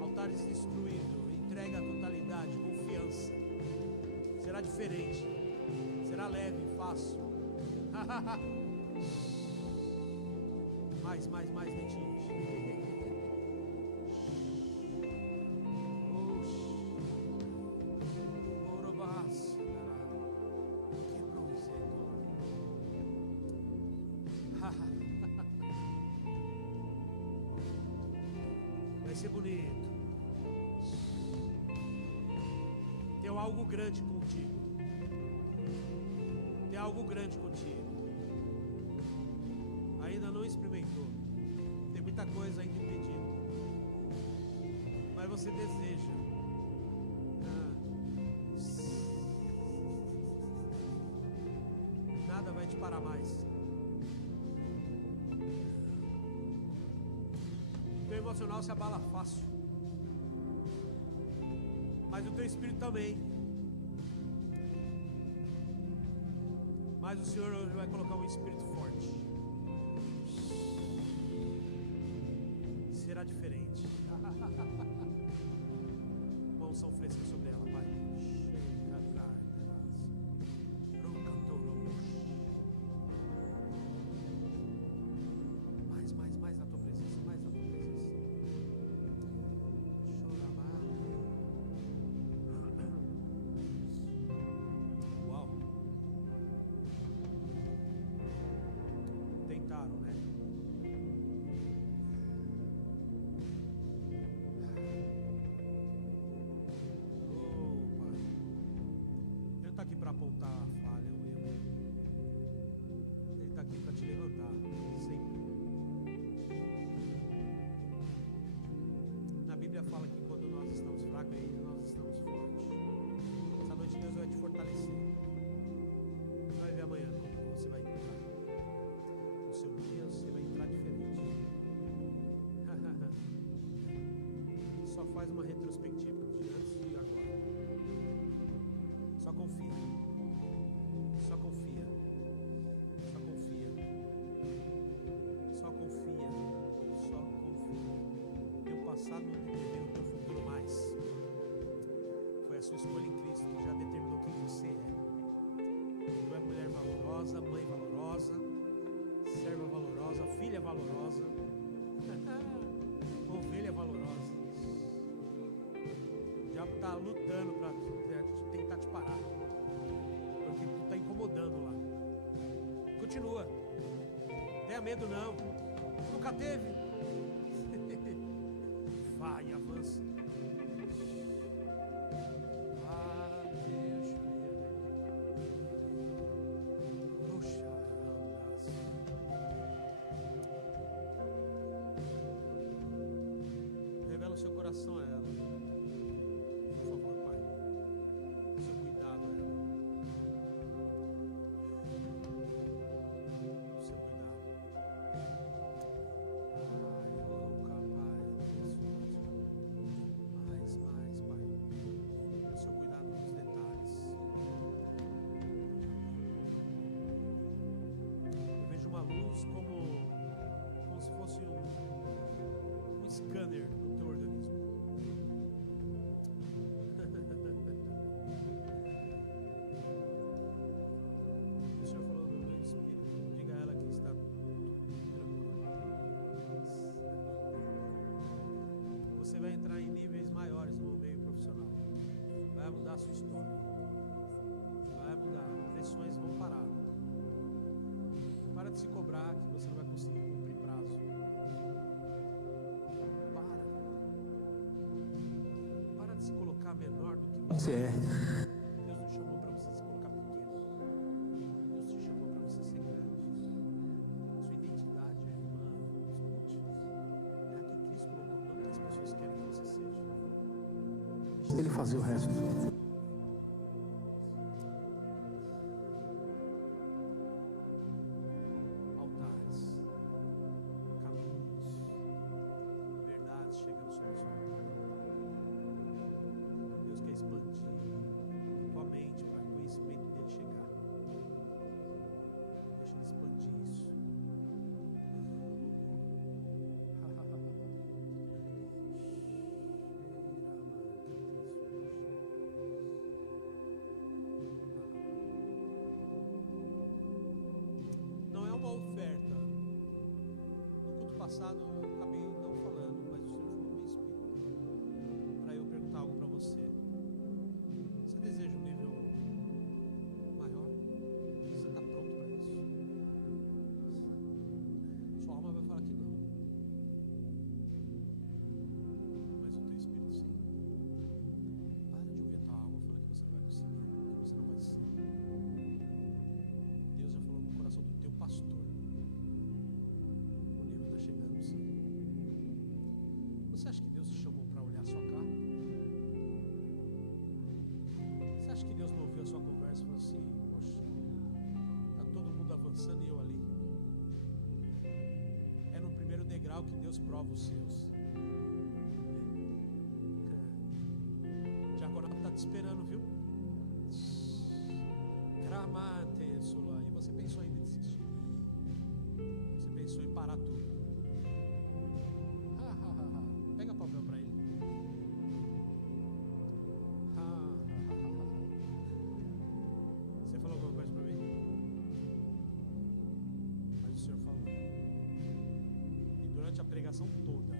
Altares destruídos, entrega a totalidade, confiança. Será diferente, será leve, fácil. Mais, Netinho. Vai ser bonito. Tem algo grande contigo. Tem algo grande contigo. Ainda não experimentou. Tem muita coisa ainda impedindo. Mas você deseja. Nada vai te parar mais. Teu emocional se abala fácil, mas o teu espírito também. Mas o Senhor hoje vai colocar um espírito forte. Será diferente. Mãos são frescas sobre ela, Pai. Mais na tua presença, mais na tua presença. Uau. Tentaram, né? Ele está aqui para apontar a falha, o erro. Ele está aqui para te levantar, sempre. Na Bíblia fala que quando nós estamos fracos, nós estamos fortes. passado não define o teu futuro mais. Foi a sua escolha em Cristo que já determinou quem você é. Tu é mulher valorosa, mãe valorosa, serva valorosa, filha valorosa, ovelha valorosa. O diabo está lutando para tentar te parar, porque tu está incomodando lá. Continua, tenha medo não, nunca teve. Vai, avança. Revela o seu coração a ela. Por favor, Pai. O seu cuidado a ela. O seu cuidado. Mais, Pai. O seu cuidado nos detalhes. Eu vejo uma luz como se fosse um scanner no teu organismo. O Senhor falou no meu espírito. Diga a ela que está tudo tranquilo. Você vai entrar em níveis maiores no meio profissional. Vai mudar a sua história. Vai mudar. Pressões vão parar. Para de se cobrar que você não vai conseguir cumprir prazo. Para de se colocar menor do que você é. Deus não chamou para você se colocar pequeno. Deus te chamou para você ser grande. Sua identidade, irmã, escute, é a que Cristo colocou, não que as pessoas querem que você seja. Deixa Ele fazer o resto. Altares, caminhos, verdades chegando sobre a sua vida. Deus quer expandir a tua mente para o conhecimento dele chegar. Deixa ele expandir isso. Não é uma oferta. No culto passado eu acabei não falando, mas o Senhor falou no meu espírito para eu perguntar algo para você. Você deseja um nível maior? Você está pronto para isso? Sua alma vai falar que não, mas o teu espírito sim. Para de ouvir a tua alma falando que você não vai conseguir, que você não vai ser. Deus já falou no coração do teu pastor. O nível está chegando, sim. Você acha que Deus te chamou para olhar a sua cara? Você acha que Deus não ouviu a sua conversa e falou assim: poxa, está todo mundo avançando e eu ali? É no primeiro degrau que Deus prova os seus. Diaconato está te esperando, viu? Gramate, Sula. E você pensou ainda em desistir? Você pensou em parar tudo? Pega papel para ele. Você falou alguma coisa para mim? Mas o Senhor falou. E durante a pregação toda,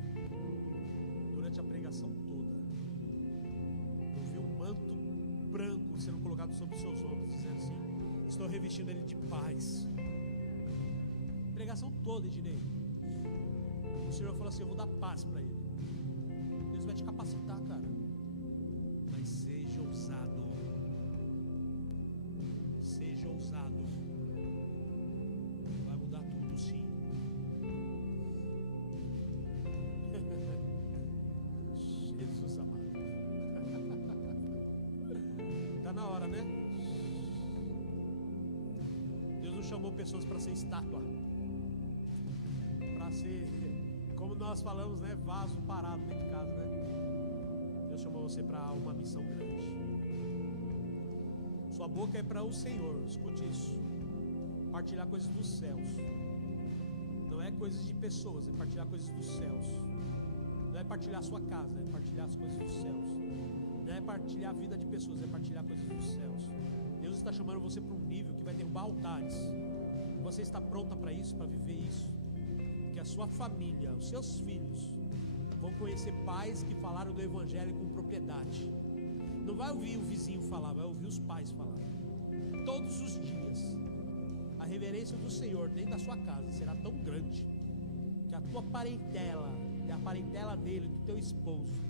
eu vi um manto branco sendo colocado sobre os seus ombros, dizendo assim: estou revestindo ele de paz. Pregação toda, Ednei. O Senhor falou assim: eu vou dar paz para ele. Deus vai te capacitar, cara. Mas seja ousado. Seja ousado. Vai mudar tudo, sim. Jesus amado. Tá na hora, né? Deus nos chamou pessoas para ser estátua. Para ser, como nós falamos, né? Vaso parado dentro de casa, né? Deus chamou você para uma missão grande. Sua boca é para o Senhor, escute isso. Partilhar coisas dos céus. Não é coisas de pessoas, é partilhar coisas dos céus. Não é partilhar a sua casa, é partilhar as coisas dos céus. Não é partilhar a vida de pessoas, é partilhar coisas dos céus. Deus está chamando você para um nível que vai derrubar altares. Você está pronta para isso, para viver isso? Que a sua família, os seus filhos vão conhecer pais que falaram do evangelho com propriedade. Não vai ouvir o vizinho falar, vai ouvir os pais falar. Todos os dias a reverência do Senhor dentro da sua casa será tão grande que a tua parentela e a parentela dele, do teu esposo,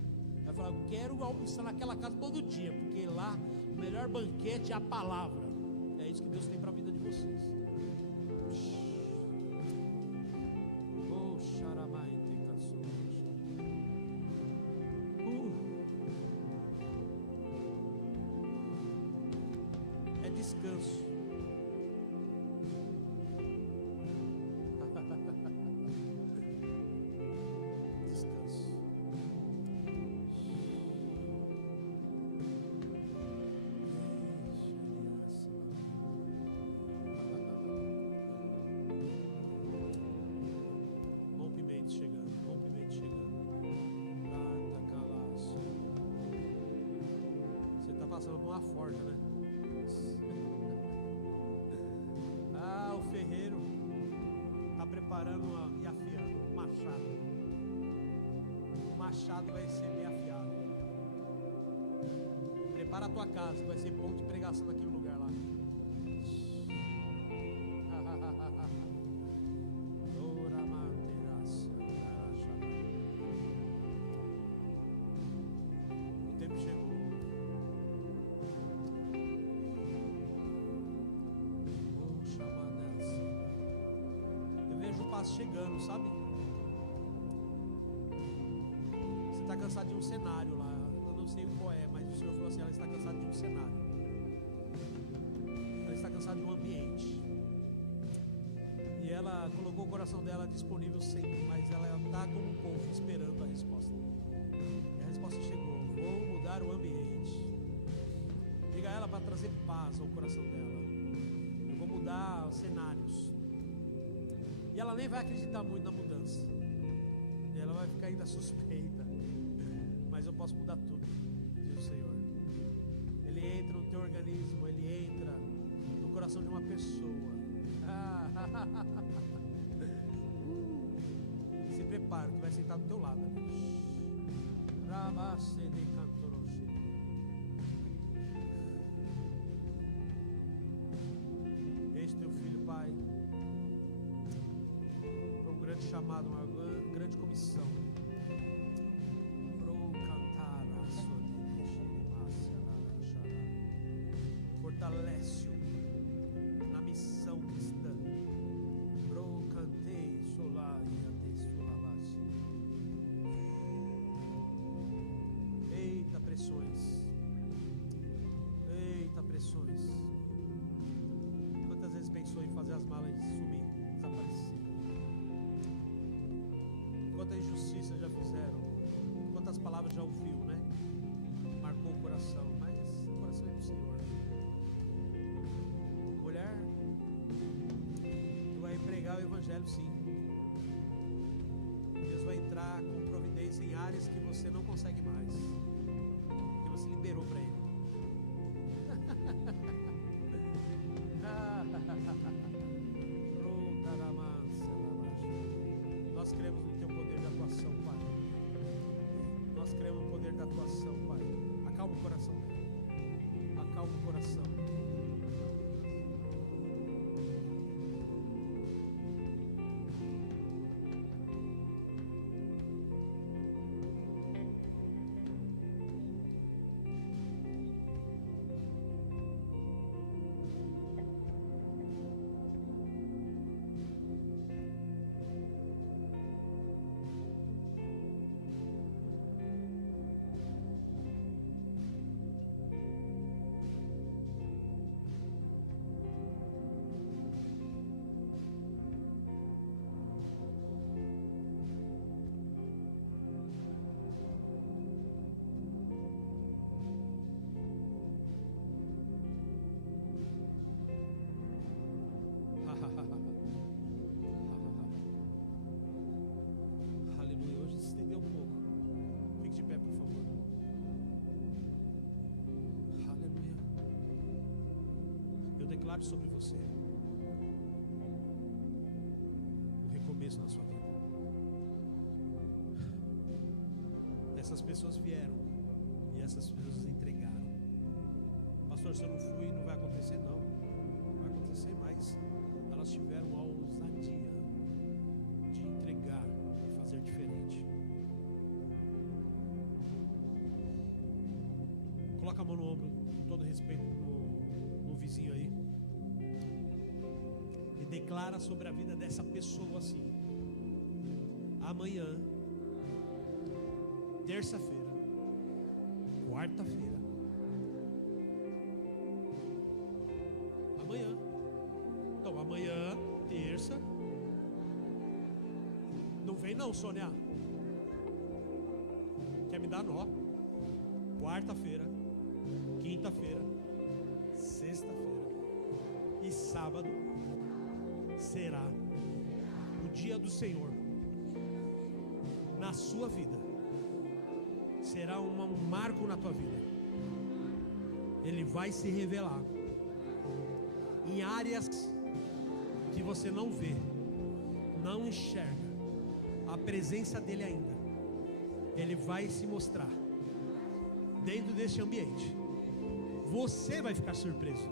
vai falar: eu quero almoçar naquela casa todo dia, porque lá o melhor banquete é a palavra. É isso que Deus tem para a vida de vocês. É descanso. Passando por uma forja, né? O ferreiro está preparando e afiando o machado. O machado vai ser bem afiado. Prepara a tua casa, vai ser ponto de pregação naquele lugar lá. O tempo chegou. Chegando, sabe? Você está cansado de um cenário lá. Eu não sei qual é, mas o Senhor falou assim: ela está cansada de um cenário. Ela está cansada de um ambiente. E ela colocou o coração dela disponível sempre, mas ela está como um povo esperando a resposta. E a resposta chegou: vou mudar o ambiente. Diga a ela para trazer paz ao coração dela. Eu vou mudar os cenários. E ela nem vai acreditar muito na mudança. E ela vai ficar ainda suspeita. Mas eu posso mudar tudo, diz o Senhor. Ele entra no teu organismo, ele entra no coração de uma pessoa. Se prepara que vai sentar do teu lado. Este teu filho, Pai, chamado, uma grande comissão. Fortalece-o na missão cristã. Eita pressões. Eita pressões. Quantas vezes pensou em fazer as malas e sumir, desaparecer? Quantas injustiças já fizeram, quantas palavras já ouviu, né? Marcou o coração, mas o coração é do Senhor. Mulher, tu vai pregar o evangelho, sim. Deus vai entrar com providência em áreas que você não consegue mais, que você liberou para Ele. Nós cremos no teu poder de atuação, Pai. Nós cremos no poder da atuação, Pai. Acalma o coração dele. Acalma o coração. declaro sobre você o recomeço na sua vida. Essas pessoas vieram e essas pessoas entregaram. Pastor, se eu não fui, não vai acontecer? Não, vai acontecer, mas elas tiveram a ousadia de entregar e fazer diferente. Coloca a mão no ombro, com todo respeito, no vizinho aí, e declara sobre a vida dessa pessoa assim: amanhã, terça-feira, quarta-feira, amanhã. Então, amanhã, terça. Não vem não, Sônia. Quer me dar nó? Quarta-feira, quinta-feira, sexta-feira e sábado será o dia do Senhor na sua vida. Será um marco na tua vida. Ele vai se revelar em áreas que você não vê, não enxerga a presença dele ainda. Ele vai se mostrar dentro deste ambiente. Você vai ficar surpreso,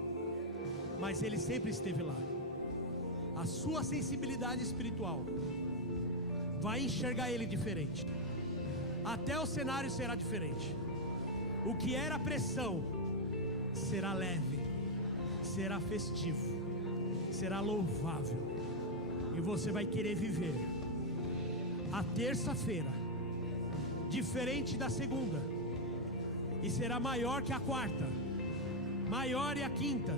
mas ele sempre esteve lá. A sua sensibilidade espiritual vai enxergar ele diferente. Até o cenário será diferente. O que era pressão será leve, será festivo, será louvável. E você vai querer viver a terça-feira diferente da segunda, e será maior que a quarta, maior é a quinta,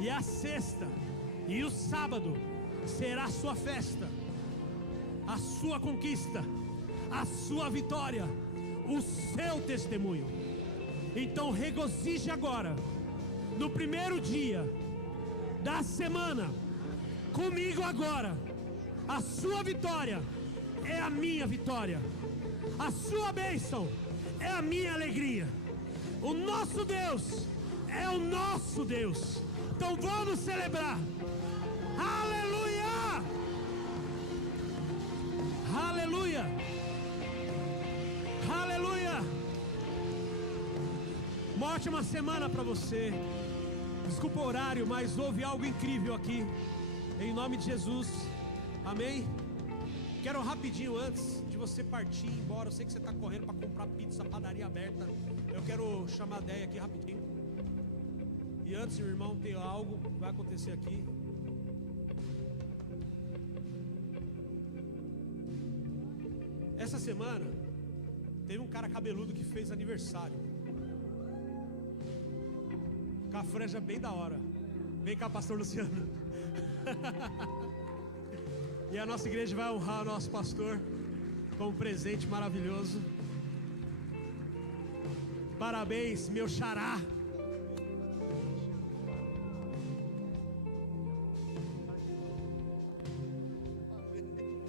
e a sexta, e o sábado será a sua festa, a sua conquista, a sua vitória, o seu testemunho. Então regozije agora, no primeiro dia da semana, comigo agora. A sua vitória é a minha vitória, a sua bênção é a minha alegria. O nosso Deus é o nosso Deus. Então vamos celebrar. Aleluia! Aleluia! Aleluia! Uma ótima semana para você. Desculpa o horário, mas houve algo incrível aqui. Em nome de Jesus. Amém? Quero rapidinho, antes de você partir e ir embora, eu sei que você está correndo para comprar pizza, padaria aberta. Eu quero chamar a Déia aqui rapidinho. E antes, meu irmão, tem algo que vai acontecer aqui. Essa semana teve um cara cabeludo que fez aniversário, com a franja bem da hora. Vem cá, pastor Luciano. E a nossa igreja vai honrar o nosso pastor com um presente maravilhoso. Parabéns, meu xará.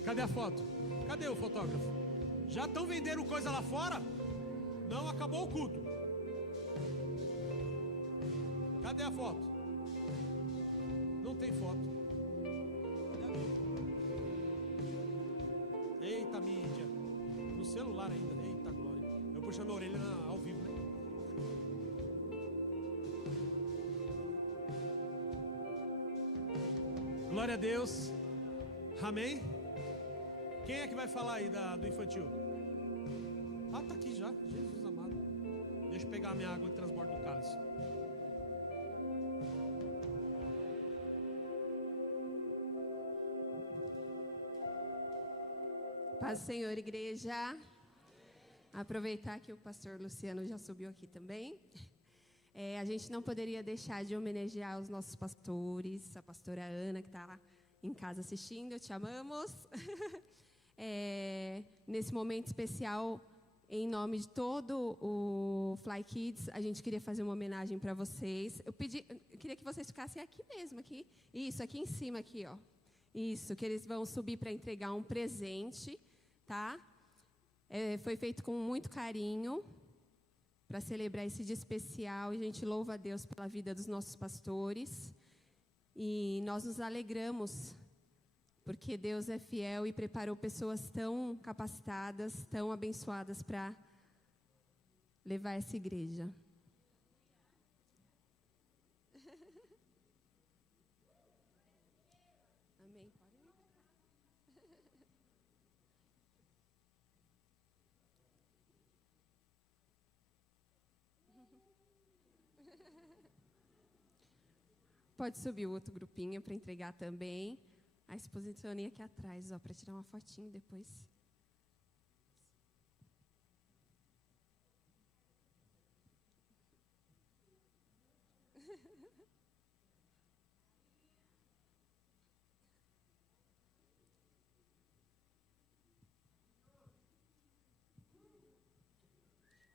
Cadê a foto? Cadê o fotógrafo? Já estão vendendo coisa lá fora? Não, acabou o culto. Cadê a foto? Não tem foto. Eita mídia. No celular ainda. Eita glória. Eu puxando a orelha ao vivo, né? Glória a Deus. Amém. Quem é que vai falar aí do infantil? Ah, tá aqui já. Jesus amado. Deixa eu pegar a minha água e transbordo do cálice. Paz do Senhor, igreja. Aproveitar que o pastor Luciano já subiu aqui também. A gente não poderia deixar de homenagear os nossos pastores, a pastora Ana, que está lá em casa assistindo, te amamos. Nesse momento especial, em nome de todo o Fly Kids, a gente queria fazer uma homenagem para vocês. Eu queria que vocês ficassem aqui mesmo, aqui. Isso, aqui em cima, aqui, ó. Isso, que eles vão subir para entregar um presente, tá? Foi feito com muito carinho para celebrar esse dia especial. E a gente louva a Deus pela vida dos nossos pastores. E nós nos alegramos, porque Deus é fiel e preparou pessoas tão capacitadas, tão abençoadas para levar essa igreja. Amém. Pode subir o outro grupinho para entregar também. Aí se posicione aqui atrás, ó, para tirar uma fotinho depois.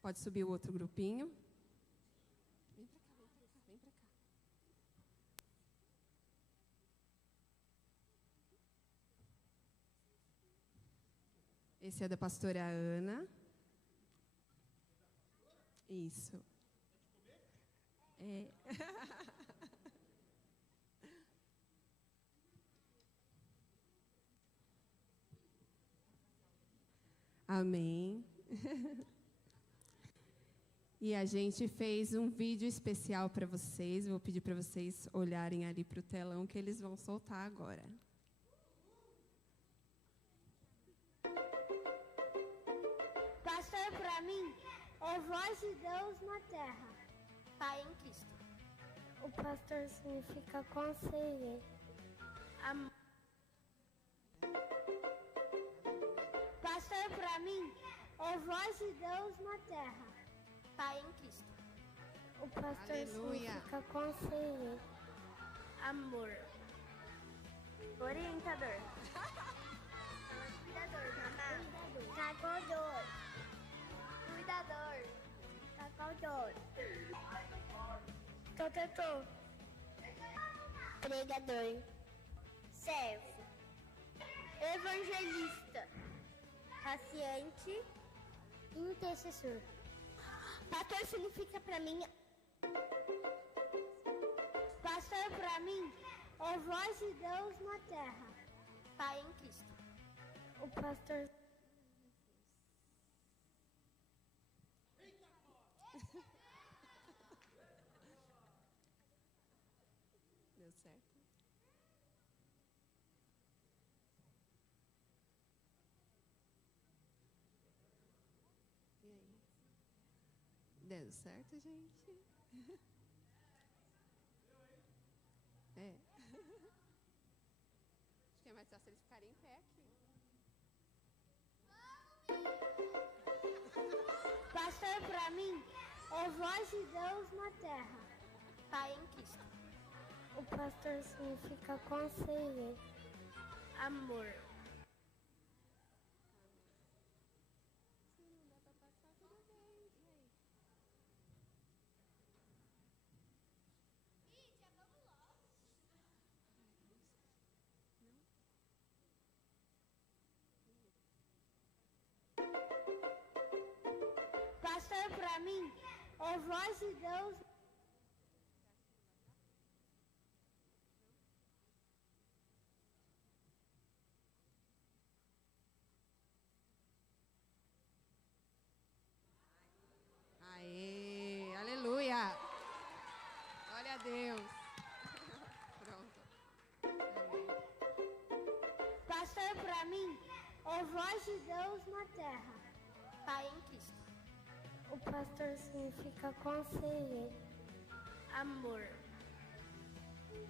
Pode subir o outro grupinho. Vem para cá, vem para cá, vem para cá. Esse é da pastora Ana. Isso. É. Amém. E a gente fez um vídeo especial para vocês. Vou pedir para vocês olharem ali para o telão que eles vão soltar agora. Pastor, para mim, é voz de Deus na terra. Pai em Cristo. O pastor significa conselheiro. Pastor, para mim, é voz de Deus na terra. Pai em Cristo. O pastor significa conselheiro. Amor. Orientador. Cuidador, mamá. Cagador. Cuidador. Cagador. Protetor. Pregador. Servo. Evangelista. Paciente. Intercessor. Pastor significa para mim. Pastor para mim é voz de Deus na terra. Pai em Cristo. O pastor. Deu certo? E aí? Deu certo, gente? É. Acho que é mais fácil eles ficarem em pé aqui. Pastor para mim é voz de Deus na terra. Pai em Cristo. O pastor significa conselheiro. Amor. Se não dá pra passar, tudo bem. E aí? Pastor para mim é voz de Deus. Aê, aleluia. Glória a Deus. Pronto. Amém. Pastor para mim é voz de Deus na terra. Pai em Cristo. O pastor significa conselheiro. Amor.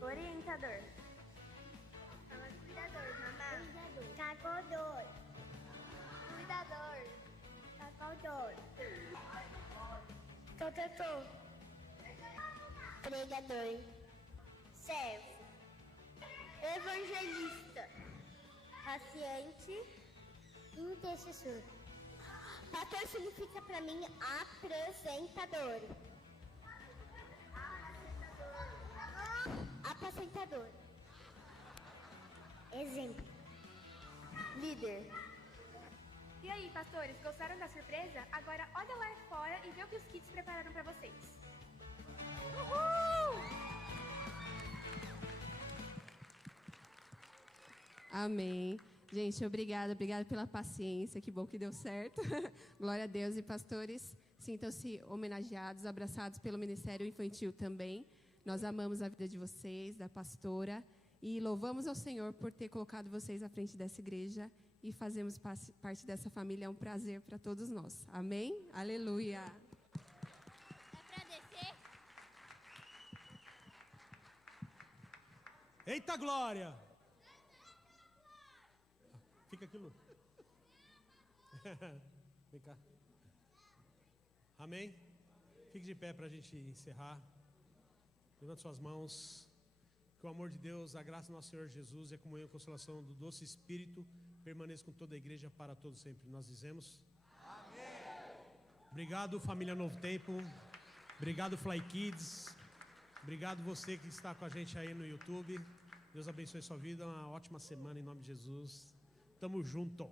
Orientador. Cuidador, mamá. Cagador. Cuidador. Cagador. Protetor. Pregador. Servo. Evangelista. Paciente. Intercessor. Pastor significa para mim apresentador. Apacentador. Exemplo. Líder. E aí, pastores, gostaram da surpresa? Agora olha lá fora e vê o que os kids prepararam para vocês. Uhul! Amém. Gente, obrigada pela paciência, que bom que deu certo. Glória a Deus. E pastores, sintam-se homenageados, abraçados pelo Ministério Infantil também. Nós amamos a vida de vocês, da pastora, e louvamos ao Senhor por ter colocado vocês à frente dessa igreja e fazermos parte dessa família. É um prazer para todos nós. Amém? Aleluia. É para descer? Eita glória! Fica aqui, Lu. Vem cá. Amém? Fique de pé para a gente encerrar. Levante suas mãos. Que o amor de Deus, a graça do nosso Senhor Jesus e a comunhão e a consolação do doce Espírito permaneça com toda a igreja para todos sempre. Nós dizemos amém. Obrigado, família Novo Tempo. Obrigado, Fly Kids. Obrigado você que está com a gente aí no YouTube. Deus abençoe sua vida. Uma ótima semana em nome de Jesus. Tamo junto.